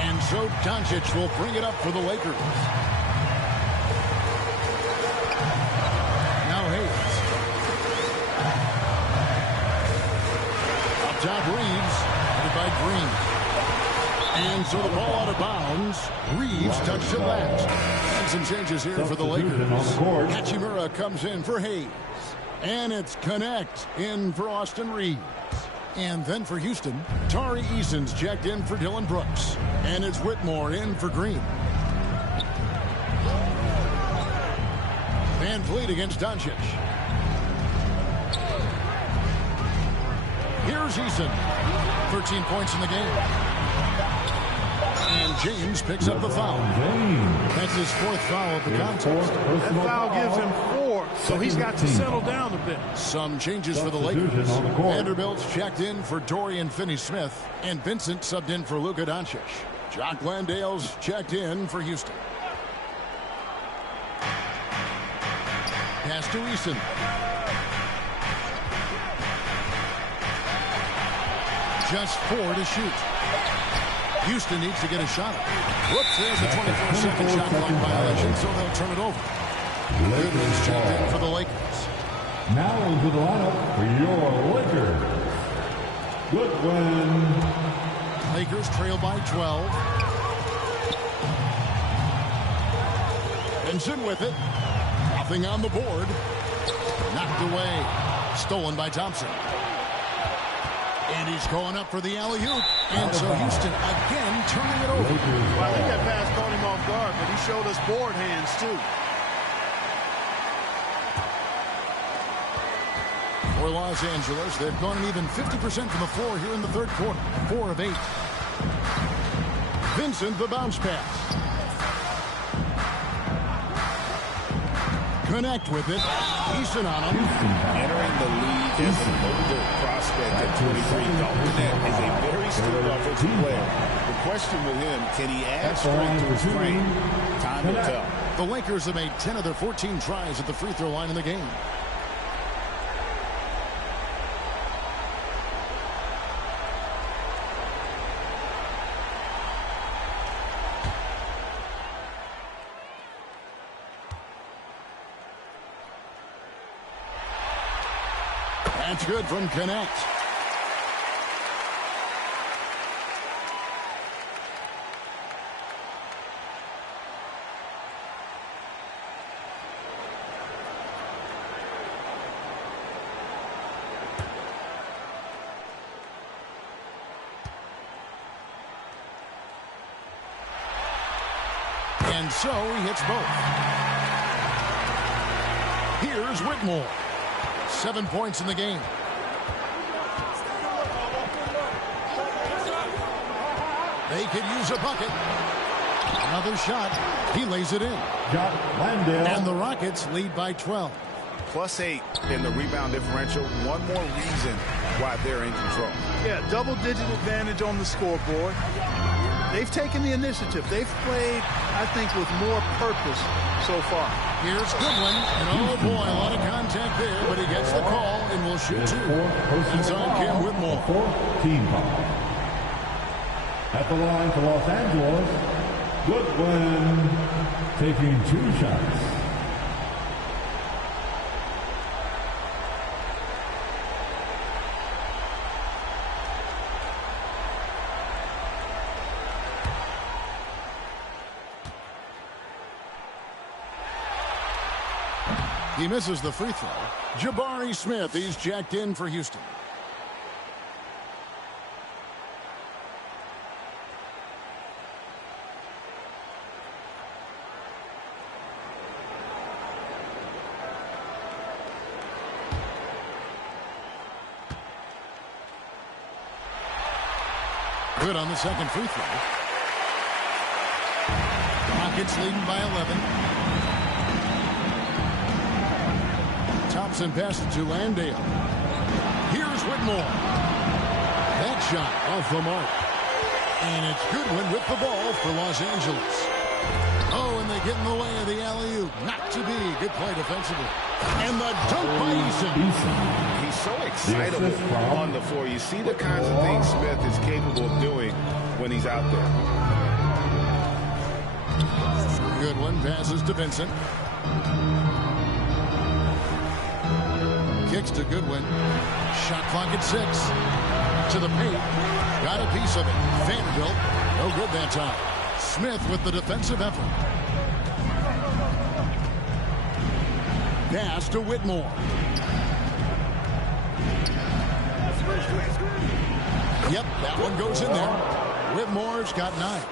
And so Doncic will bring it up for the Lakers. Now Hayes. Up top Reeves. Headed by Green. And so the ball out of bounds. Reeves touched it last. And some changes here for the Lakers. Hachimura comes in for Hayes. And it's Connect in for Austin Reeves. And then for Houston, Tari Eason's checked in for Dylan Brooks. And it's Whitmore in for Green. Van Vliet against Doncic. Here's Eason. 13 points in the game. And James picks up the foul. That's his 4th foul of the contest. That foul gives him 4, so he's got to settle down a bit. Some changes for the Lakers. Vanderbilt's checked in for Dorian Finney-Smith, and Vincent subbed in for Luka Doncic. Jock Landale's checked in for Houston. Pass to Eason. Just 4 to shoot. Houston needs to get a shot up. Whoops, there's a 24-second shot clock violation, so they'll turn it over. Goodwin's checked in for the Lakers. Now into the lineup for your Lakers. Goodwin. Lakers trail by 12. Benson with it. Nothing on the board. Knocked away. Stolen by Thompson. And he's going up for the alley-oop. And so Houston again turning it over. Well, I think that pass caught him off guard, but he showed us board hands too. For Los Angeles, they've gone an even 50% from the floor here in the 3rd quarter. 4 of 8. Vincent, the bounce pass. Connect with it. Eason on him. Entering the league as an older prospect at 23, Dalton is a very skilled offensive player. The question with him, can he add strength to his frame? Time will tell. The Lakers have made 10 of their 14 tries at the free throw line in the game. That's good from Connect. And so he hits both. Here's Whitmore. 7 points in the game. They could use a bucket. Another shot. He lays it in. And the Rockets lead by 12. +8 in the rebound differential. One more reason why they're in control. Yeah, double-digit advantage on the scoreboard. They've taken the initiative. They've played, I think, with more purpose so far. Here's Goodwin. And oh boy, a lot of contact there, but he gets the call and will shoot 2. It's on Cam Whitmore. Team foul. At the line for Los Angeles, Goodwin taking 2 shots. He misses the free throw. Jabari Smith, he's jacked in for Houston. Good on the second free throw. Rockets leading by 11. Thompson passed it to Landale. Here's Whitmore. That shot off the mark. And it's Goodwin with the ball for Los Angeles. Oh, and they get in the way of the alley-oop. Not to be. Good play defensively. And the dunk by Eason. He's so excitable on the floor. You see the kinds of things Smith is capable of doing when he's out there. Goodwin passes to Vincent. Kicks to Goodwin. Shot clock at 6. To the paint. Got a piece of it. Vanderbilt. No good that time. Smith with the defensive effort. Pass to Whitmore. Yep, that one goes in there. Whitmore's got 9.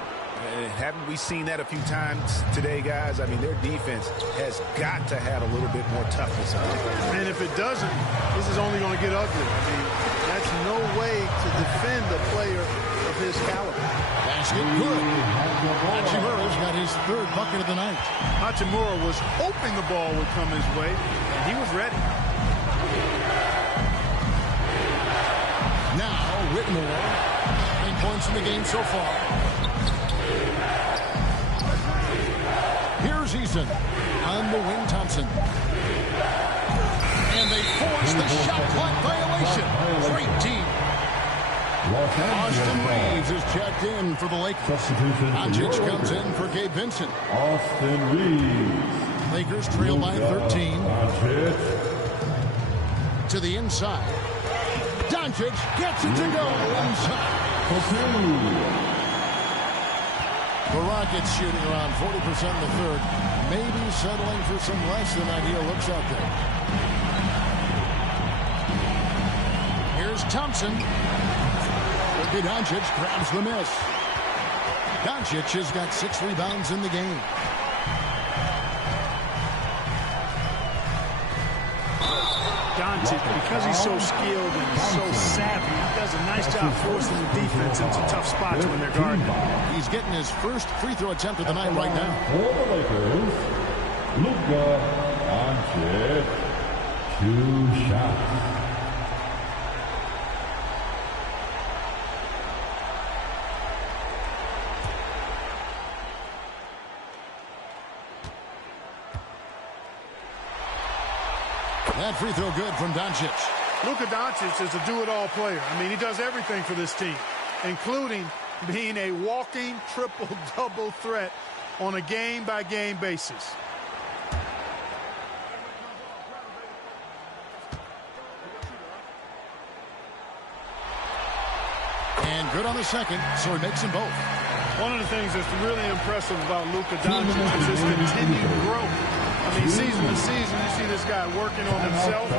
Haven't we seen that a few times today, guys? I mean, their defense has got to have a little bit more toughness on it. And if it doesn't, this is only going to get ugly. I mean, That's no way to defend a player of his caliber. Basket good. Hachimura's got his third bucket of the night. Hachimura was hoping the ball would come his way, and he was ready. Now, Whitmore. 9 points in the game so far. Here's Eason on the wing, Thompson. And they force the shot clock violation. Great team. Austin Reeves is checked in for the Lakers. Doncic comes in for Gabe Vincent. Austin Reeves. Lakers trail by 13. To the inside. Doncic gets it to go inside. The Rockets shooting around 40% in the third. Maybe settling for some less than ideal looks out there. Here's Thompson. Luka Doncic grabs the miss. Doncic has got 6 rebounds in the game. Doncic, because he's so skilled and so savvy, he does a nice job forcing the defense into tough spots when they're guarding him. He's getting his first free throw attempt of the night right now. For the Lakers, Luka Doncic, 2 shots. That free throw good from Doncic. Luka Doncic is a do-it-all player. I mean, he does everything for this team, including being a walking triple-double threat on a game-by-game basis. And good on the second, so he makes them both. One of the things that's really impressive about Luka Doncic is his continued growth. I mean, season to season, you see this guy working on himself,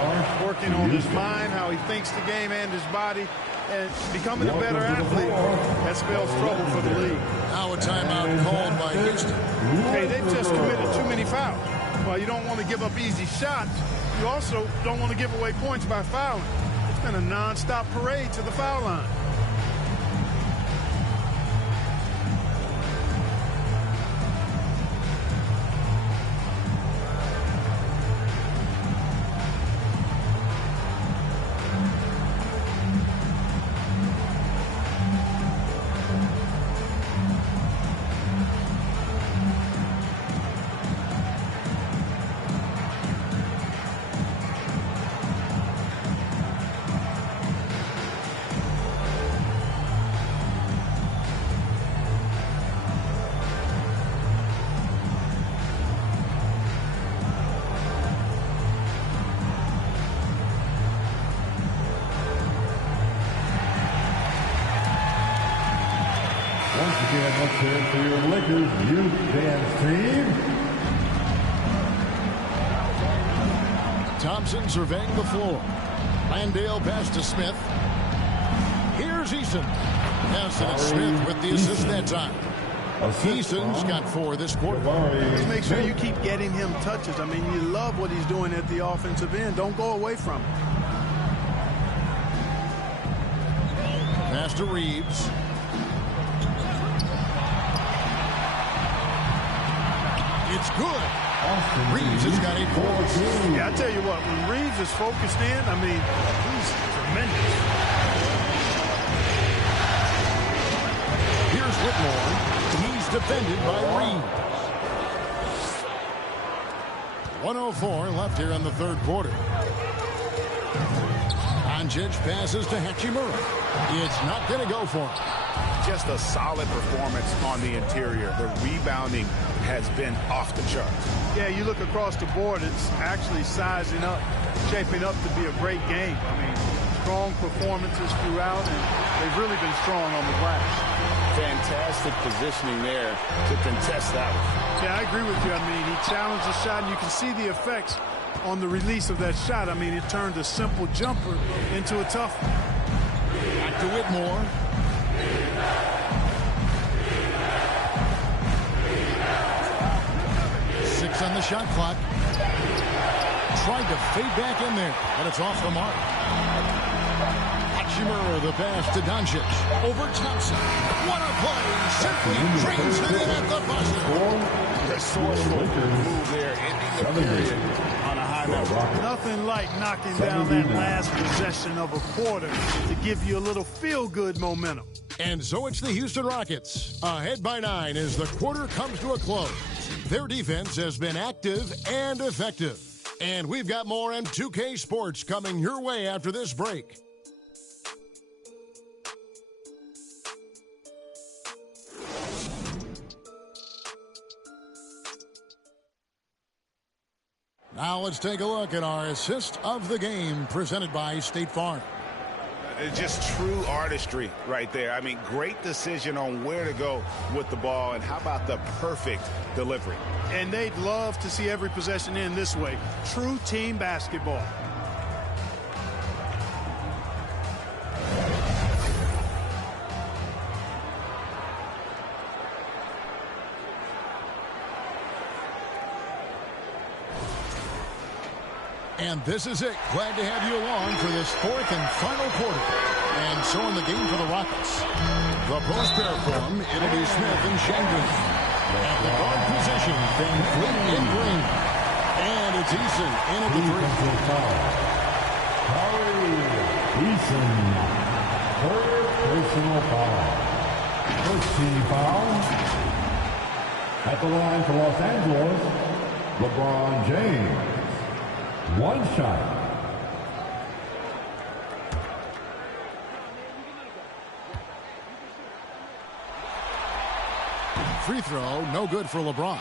working on his mind, how he thinks the game and his body, and becoming a better athlete. That spells trouble for the league. Now a timeout called by Houston. Hey, they've just committed too many fouls. While you don't want to give up easy shots, you also don't want to give away points by fouling. It's been a nonstop parade to the foul line. Once again, let's hear it for your Lakers youth dance team. Thompson surveying the floor. Landale pass to Smith. Here's Eason. Pass to Smith with the assist that time. Eason's got 4 this quarter. Just make sure you keep getting him touches. I mean, you love what he's doing at the offensive end. Don't go away from him. Pass to Reeves. It's good. Reeves has got 8 points. Yeah, I tell you what, when Reeves is focused in, I mean, he's tremendous. Here's Whitmore. He's defended by Reeves. 1:04 left here in the third quarter. Doncic passes to Hachimura. It's not going to go for him. Just a solid performance on the interior. The rebounding has been off the charts. Yeah, you look across the board, it's actually sizing up, shaping up to be a great game. I mean, strong performances throughout, and they've really been strong on the glass. Fantastic positioning there to contest that one. Yeah, I agree with you. I mean, he challenged the shot, and you can see the effects on the release of that shot. I mean, it turned a simple jumper into a tough one. Back to Whitmore. On the shot clock. Tried to fade back in there, but it's off the mark. Hachimura, the pass to Doncic. Over Thompson. What a play. Simply trains it in at the buzzer. Resourceful move there, ending the period on a high note. Nothing like knocking down that last possession of a quarter to give you a little feel-good momentum. And so it's the Houston Rockets, ahead by 9 as the quarter comes to a close. Their defense has been active and effective. And we've got more M2K Sports coming your way after this break. Now let's take a look at our assist of the game presented by State Farm. Just true artistry right there. I mean, great decision on where to go with the ball, and how about the perfect delivery? And they'd love to see every possession end this way. True team basketball. And this is it. Glad to have you along for this fourth and final quarter. And so in the game for the Rockets, the post pair form, it'll be Smith and Shengun. At the guard position, Van Fleet in green. And it's Eason in at the three. Corey Eason, third personal foul. First team foul. At the line for Los Angeles, LeBron James. One shot. Free throw, no good for LeBron.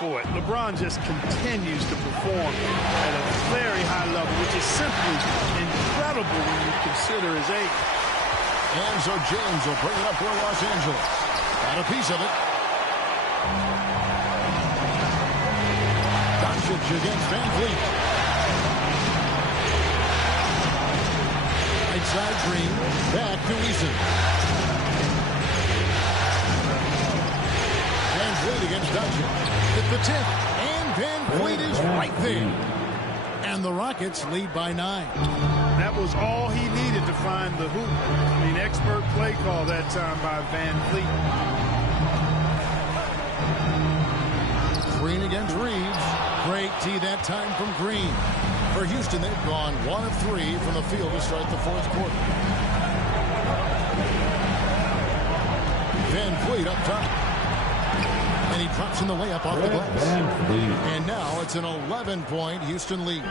Boy, LeBron just continues to perform at a very high level, which is simply incredible when you consider his age. And so James will bring it up for Los Angeles. Got a piece of it. Doncic against Van Fleet. Right side Green, back to Eason. Van Fleet against Doncic. At the tip, and Van Fleet is right there. And the Rockets lead by 9. That was all he needed to find the hoop. I mean, expert play call that time by Van Fleet. Green against Reeves. Great tee that time from Green. For Houston, they've gone 1 of 3 from the field to start the fourth quarter. Van Fleet up top. And he drops in the layup off the glass. And now it's an 11-point Houston lead.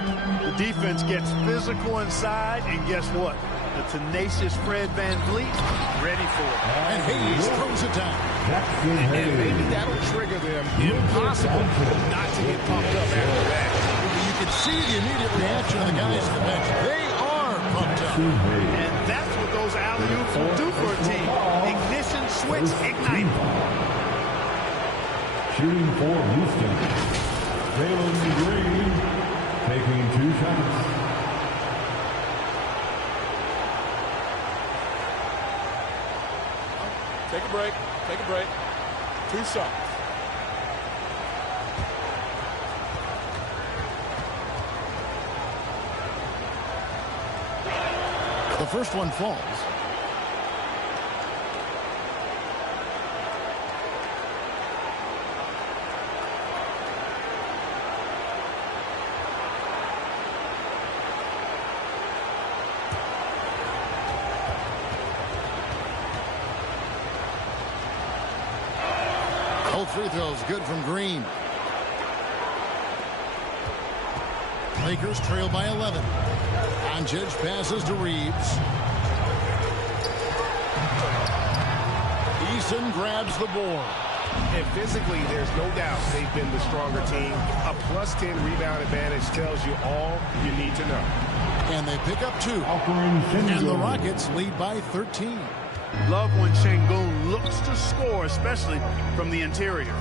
The defense gets physical inside, and guess what? The tenacious Fred Van Fleet ready for it. And Hayes throws it down. And maybe that'll trigger them. Impossible not to get pumped up after that. You can see the immediate reaction of the guys on the bench. They are pumped up. And that's what those alley-oops will do for a team. Ignition switch, ignite. Shooting for Houston. Jalen Green taking 2 shots. Take a break. Take a break. 2 shots. The first one falls. Both free throws good from Green. Lakers trail by 11. Doncic passes to Reeves. Eason grabs the board. And physically, there's no doubt they've been the stronger team. A +10 rebound advantage tells you all you need to know. And they pick up 2. And the Rockets lead by 13. Love when Şengün looks to score, especially from the interior.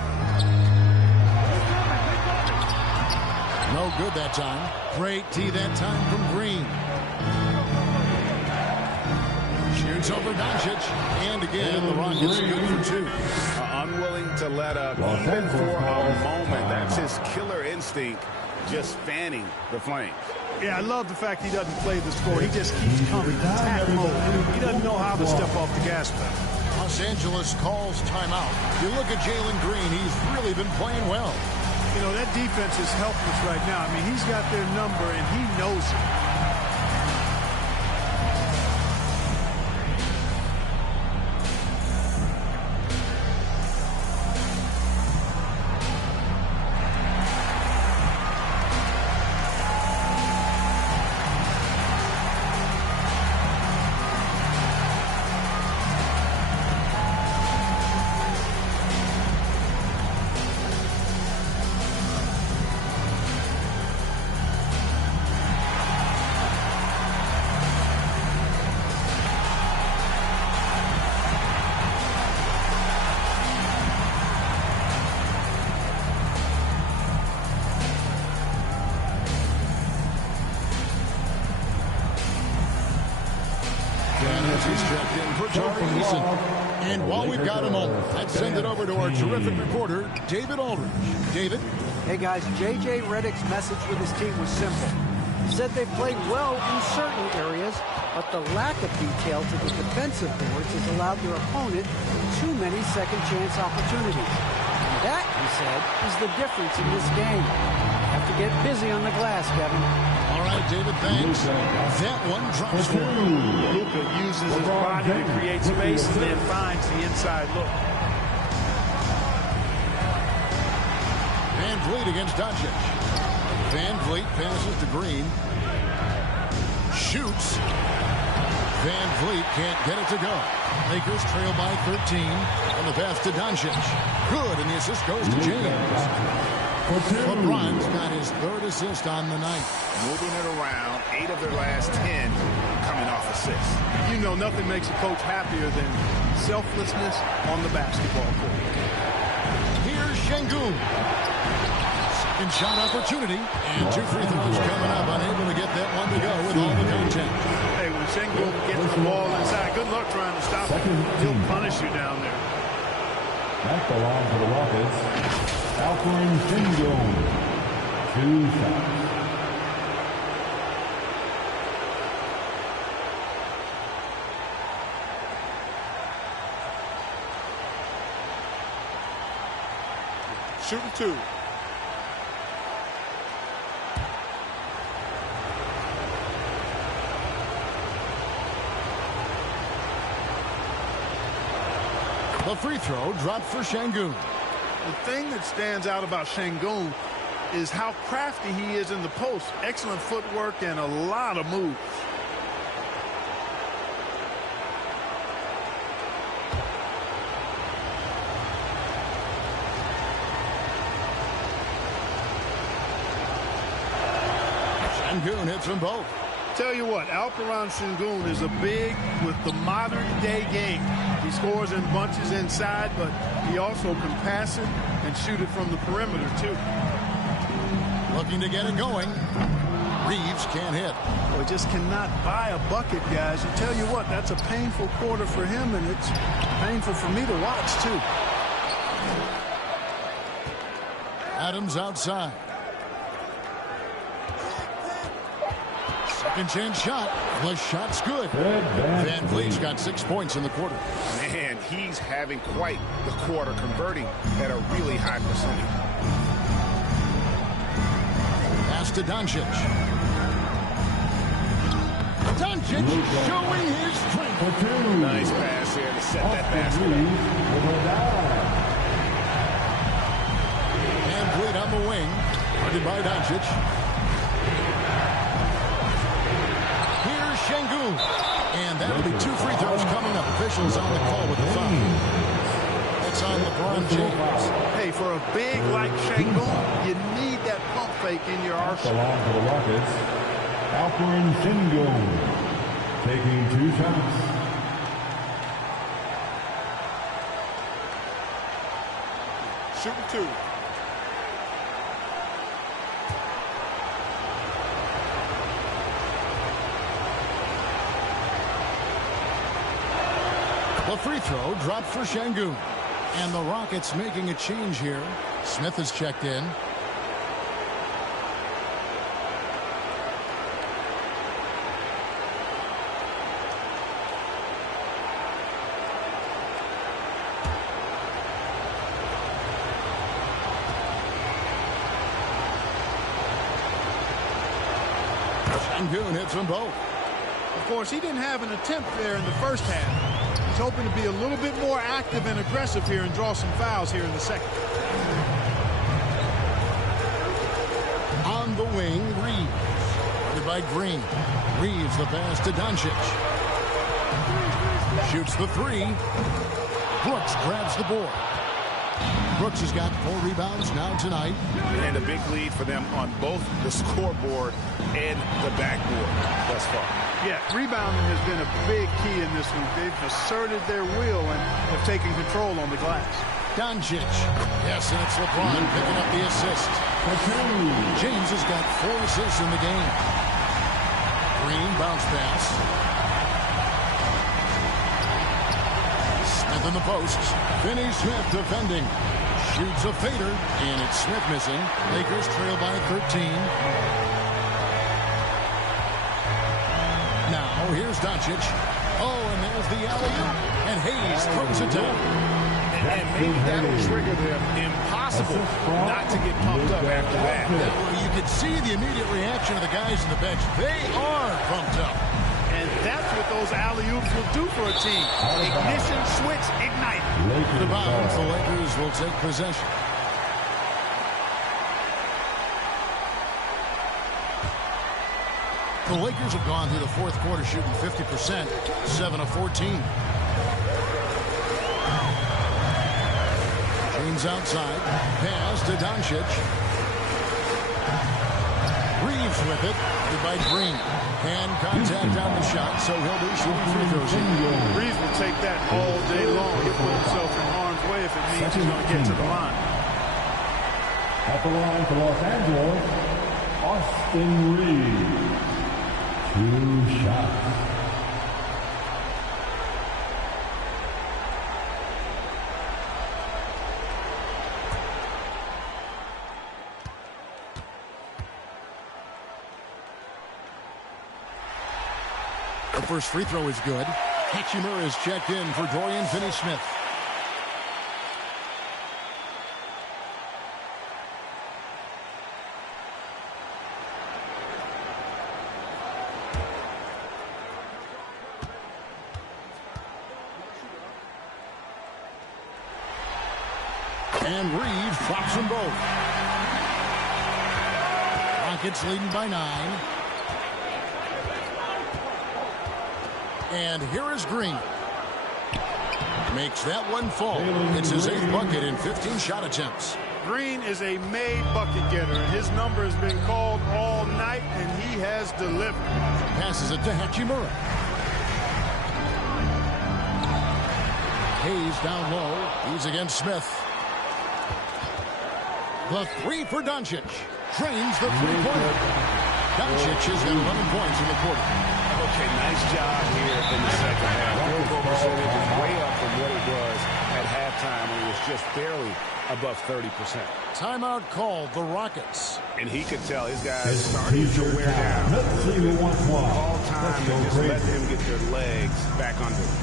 No good that time. Great tee that time from Green. Shoots over Doncic. And again, the Rockets good for 2. Unwilling to let up even for a moment. That's his killer instinct. just fanning the Flames. Yeah, I love the fact he doesn't play the score. He just keeps coming. Attack mode. He doesn't know how to step off the gas pedal. Los Angeles calls timeout. You look at Jalen Green. He's really been playing well. You know, that defense is helpless right now. I mean, he's got their number, and he knows it. He's checked in for Tari Eason. And while we've got a moment, let's send it over to our terrific reporter, David Aldridge. David? Hey, guys, J.J. Redick's message with his team was simple. He said they played well in certain areas, but the lack of detail to the defensive boards has allowed their opponent too many second-chance opportunities. And that, he said, is the difference in this game. Have to get busy on the glass, Kevin. All right, David, thanks. That one drops for Luka uses his body to create space and then finds the inside look. Van Vliet against Doncic. Van Vliet passes to Green. Shoots. Van Vliet can't get it to go. Lakers trail by 13. On the pass to Doncic. Good, and the assist goes to James. LeBron's got his third assist on the night. Moving it around, 8 of their last 10 coming off assists. You know, nothing makes a coach happier than selflessness on the basketball court. Here's Şengün. Second shot opportunity, and 2 free throws coming up. Unable to get that one to go with all the contact. Hey, when Şengün gets the ball inside, good luck trying to stop him. He'll punish you down there. That belongs to the Rockets. Alperen Şengün. 2 shots. Shooting 2. The free throw dropped for Şengün. The thing that stands out about Şengün is how crafty he is in the post. Excellent footwork and a lot of moves. Şengün hits them both. Tell you what, Alperen Şengün is a big with the modern-day game. He scores in bunches inside, but he also can pass it and shoot it from the perimeter, too. Looking to get it going. Reeves can't hit. Well, he just cannot buy a bucket, guys. I tell you what, that's a painful quarter for him, and it's painful for me to watch, too. Adams outside. Second chance shot. The shot's good. Van Vliet's got 6 points in the quarter. Man, he's having quite the quarter, converting at a really high percentage. Pass to Doncic. Doncic showing his strength. Nice pass here to set that basket up. Van Vliet on the wing. Guarded by Doncic. Şengün. And that'll be 2 free throws coming up. Officials on the call with the foul. It's on LeBron James. Hey, for a big like Şengün, you need that pump fake in your arsenal. Belongs to the Rockets. Alperen Şengün taking 2 shots. Shooting 2. The free throw dropped for Şengün. And the Rockets making a change here. Smith has checked in. Goon hits them both. Of course, he didn't have an attempt there in the first half. He's hoping to be a little bit more active and aggressive here and draw some fouls here in the second. On the wing, Reeves. Guarded by Green. Reeves the pass to Doncic. Shoots the three. Brooks grabs the board. Brooks has got 4 rebounds now tonight. And a big lead for them on both the scoreboard and the backboard thus far. Yeah, rebounding has been a big key in this one. They've asserted their will and have taken control on the glass. Doncic. Yes, and it's LeBron picking up the assist. James has got 4 assists in the game. Green bounce pass. Smith in the post. Finney Smith defending. Shoots a fader, and it's Smith missing. Lakers trail by 13. Now, here's Doncic. Oh, and there's the alley-oop. And Hayes throws it down. And maybe that'll trigger them. Impossible not to get pumped up after that. Well, you can see the immediate reaction of the guys on the bench. They are pumped up. And that's what those alley-oops will do for a team. Ignition, switch, ignite. The bounds, the Lakers will take possession. The Lakers have gone through the fourth quarter shooting 50%, 7 of 14. James outside, pass to Doncic. Reeves with it, by Green. Hand contact on the shot, so he'll be shooting free throws. Reeves will take that all day long. He'll put himself in harm's way if it means he's going to get to the line. At the line for Los Angeles, Austin Reeves. 2 shots. The first free throw is good. Hachimura is checked in for Dorian Finney-Smith. And Reeves drops them both. Rockets leading by 9. And here is Green. Makes that one fall. It's his 8th bucket in 15 shot attempts. Green is a made bucket getter, and his number has been called all night, and he has delivered. Passes it to Hachimura. Hayes down low. He's against Smith. The 3 for Doncic. Drains the 3-pointer. Doncic has got 11 points in the quarter. Okay, nice job here in the second half. Field goal percentage is way up from what it was at halftime when it was just barely above 30%. Timeout called, the Rockets. And he could tell his guys starting to wear down. All time and just let them get their legs back under them.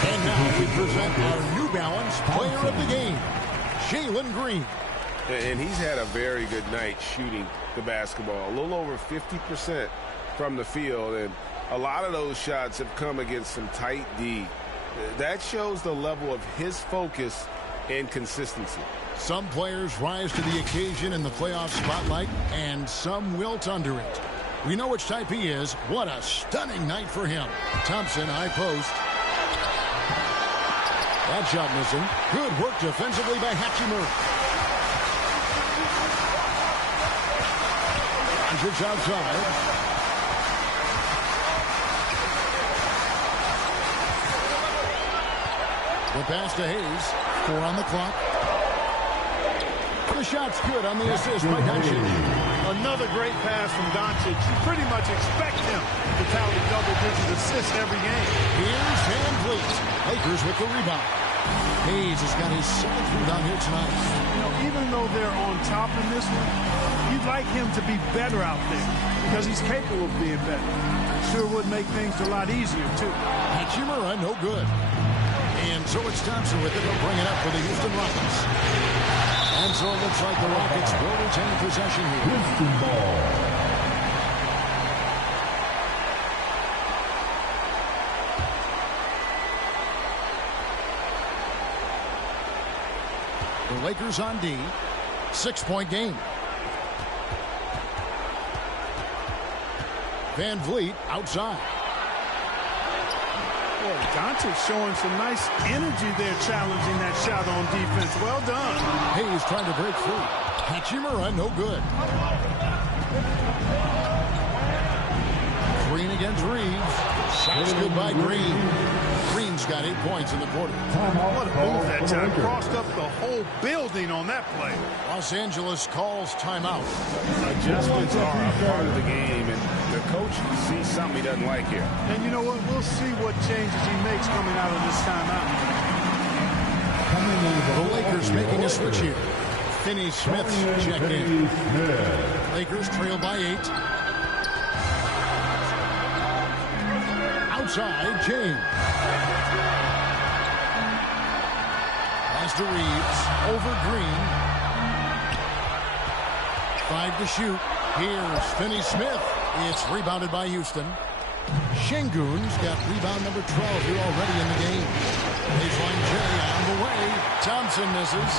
And now we present our New Balance Player of the Game, Jalen Green. And he's had a very good night shooting the basketball. A little over 50% from the field, and a lot of those shots have come against some tight D. That shows the level of his focus and consistency. Some players rise to the occasion in the playoff spotlight, and some wilt under it. We know which type he is. What a stunning night for him. Thompson, high post. That shot missing. Good work defensively by Hachimura. Doncic outside. The pass to Hayes. 4 on the clock. The shot's good on the assist by Doncic. Another great pass from Doncic. You pretty much expect him to tally double-digit assists every game. Here's Van Vliet. Lakers with the rebound. Hayes has got his 7th rebound here tonight. You know, even though they're on top in this one, you'd like him to be better out there because he's capable of being better. Sure would make things a lot easier, too. Hachimura, no good. So it's Thompson with it. He'll bring it up for the Houston Rockets. And so it looks like the Rockets will retain possession here. Houston ball. The Lakers on D. 6-point game. Van Vliet outside. Boy, Doncic showing some nice energy there, challenging that shot on defense. Well done. Hayes trying to break free. Hachimura, no good. Green against Reeves. Shots good by Green. Green's got 8 points in the quarter. What a move that time. Crossed up the whole building on that play. Los Angeles calls timeout. Adjustments are a part of the game, and the coach sees something he doesn't like here. And you know what? We'll see what changes he makes coming out of this timeout. The Lakers making a switch here. Finney Smith checked in. Lakers trail by 8. Outside, James. Pass to Reeves. Over Green. 5 to shoot. Here's Finney Smith. It's rebounded by Houston. Şengün's got rebound number 12 here already in the game. Baseline J on the way. Thompson misses.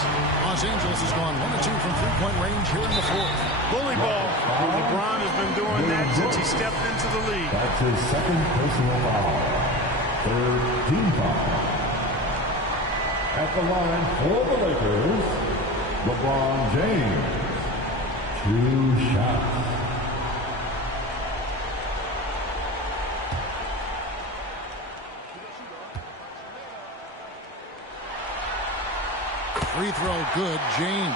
Los Angeles has gone 1 of 2 from three-point range here in the fourth. Bully ball. LeBron has been doing that since he stepped into the league. That's his second personal foul. Third team foul. At the line for the Lakers, LeBron James. 2 shots. Free throw good, James.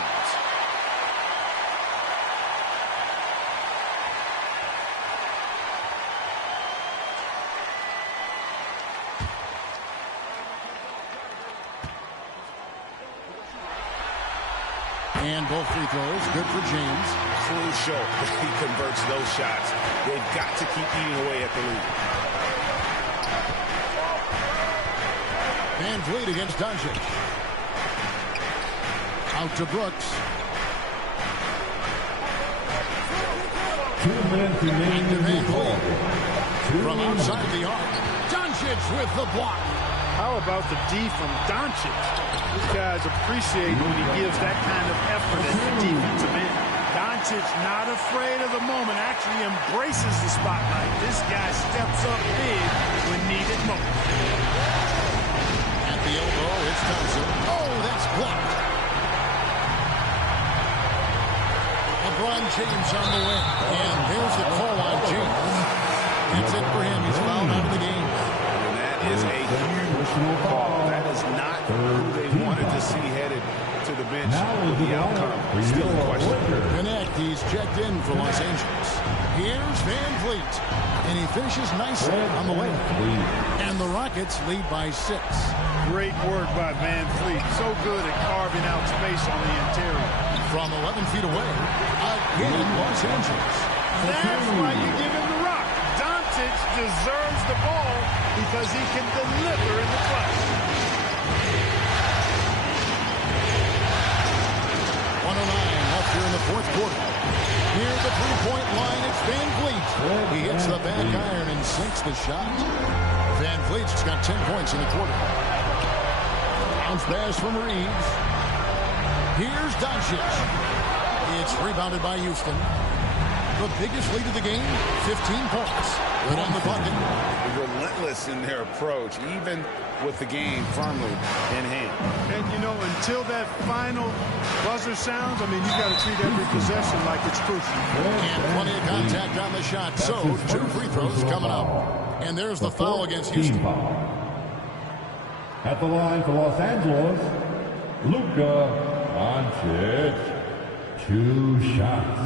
And both free throws, good for James. Crucial if he converts those shots. They've got to keep eating away at the lead. Van Vliet against Doncic. Out to Brooks. 2 minutes remaining in the quarter. From outside the arc. Doncic with the block. How about the D from Doncic? These guys appreciate when he gives that kind of effort at the defensive end. Doncic not afraid of the moment, actually embraces the spotlight. This guy steps up big when needed most. At the elbow, it's Thompson. Oh, that's blocked. LeBron James on the way. And there's the call on James. That's it for him. He's fouled out of the game. And that is a huge call. That is not who they wanted to see headed to the bench. The outcome still in question. Connect, he's checked in for Los Angeles. Here's Van Vliet. And he finishes nicely on the way. And the Rockets lead by 6. Great work by Van Vliet. So good at carving out space on the interior. From 11 feet away, again, Los Angeles. That's why you give him the rock. Doncic deserves the ball because he can deliver in the clutch. 109 left here in the fourth quarter. Near the three-point line, it's Van Vliet. He hits the back iron and sinks the shot. Van Vliet's got 10 points in the quarter. Bounce pass from Reeves. Here's Doncic. It's rebounded by Houston. The biggest lead of the game, 15 points. Good on the bucket. Relentless in their approach, even with the game firmly in hand. And, you know, until that final buzzer sounds, I mean, you got to treat every possession like it's crucial. And plenty of contact on the shot. So, 2 free throws coming up. And there's the foul against Houston. At the line for Los Angeles, Luka Doncic. 2 shots.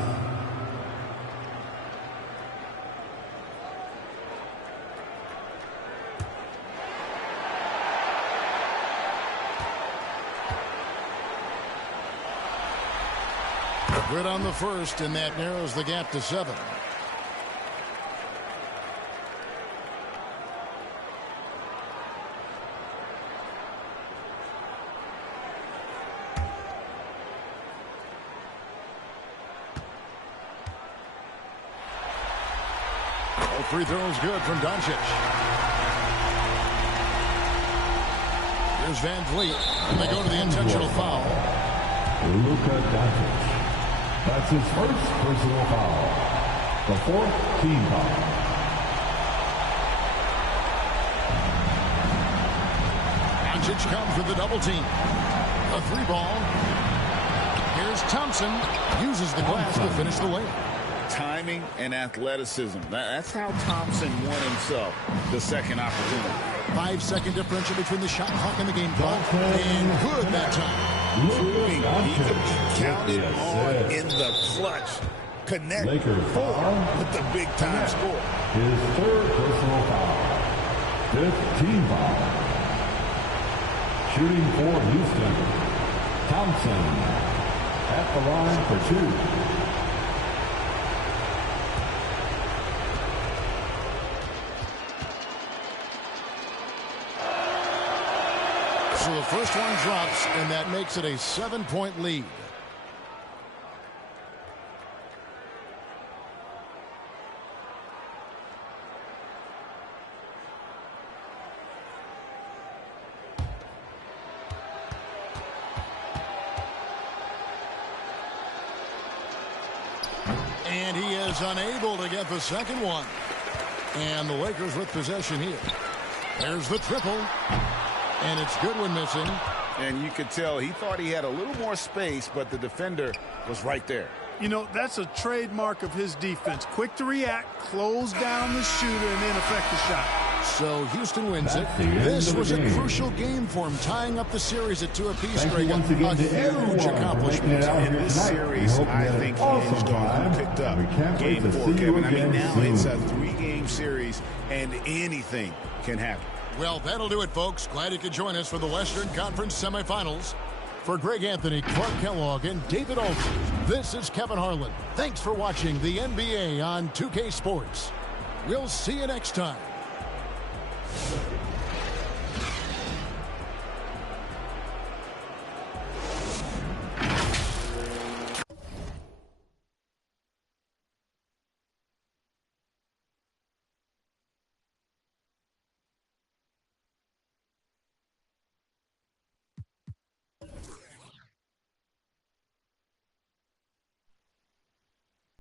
Good on the first, and that narrows the gap to 7. free throw is good from Doncic. Here's Van Vliet, and they go to the intentional foul. Luka Doncic. That's his first personal foul. The fourth team foul. Doncic comes with the double team. A three ball. Here's Thompson. Uses the glass to finish the layup. Timing and athleticism. That's how Thompson won himself the second opportunity. 5-second differential between the shot clock and the game clock. And good that time. Proving he could be counted on in the clutch. Connect with the big-time score. His third personal foul. Fifth team foul. Shooting for Houston. Thompson at the line for two. So the first one drops, and that makes it a 7-point lead. And he is unable to get the second one. And the Lakers with possession here. There's the triple. And it's good when missing. And you could tell he thought he had a little more space, but the defender was right there. You know, that's a trademark of his defense. Quick to react, close down the shooter, and then affect the shot. So Houston wins it. This was a crucial game for him, tying up the series at 2 apiece. Greg, a huge accomplishment. In this series, I think hinged on who picked up game 4, Kevin. I mean, now it's a 3-game series, and anything can happen. Well, that'll do it, folks. Glad you could join us for the Western Conference Semifinals. For Greg Anthony, Clark Kellogg, and David Aldridge, this is Kevin Harlan. Thanks for watching the NBA on 2K Sports. We'll see you next time.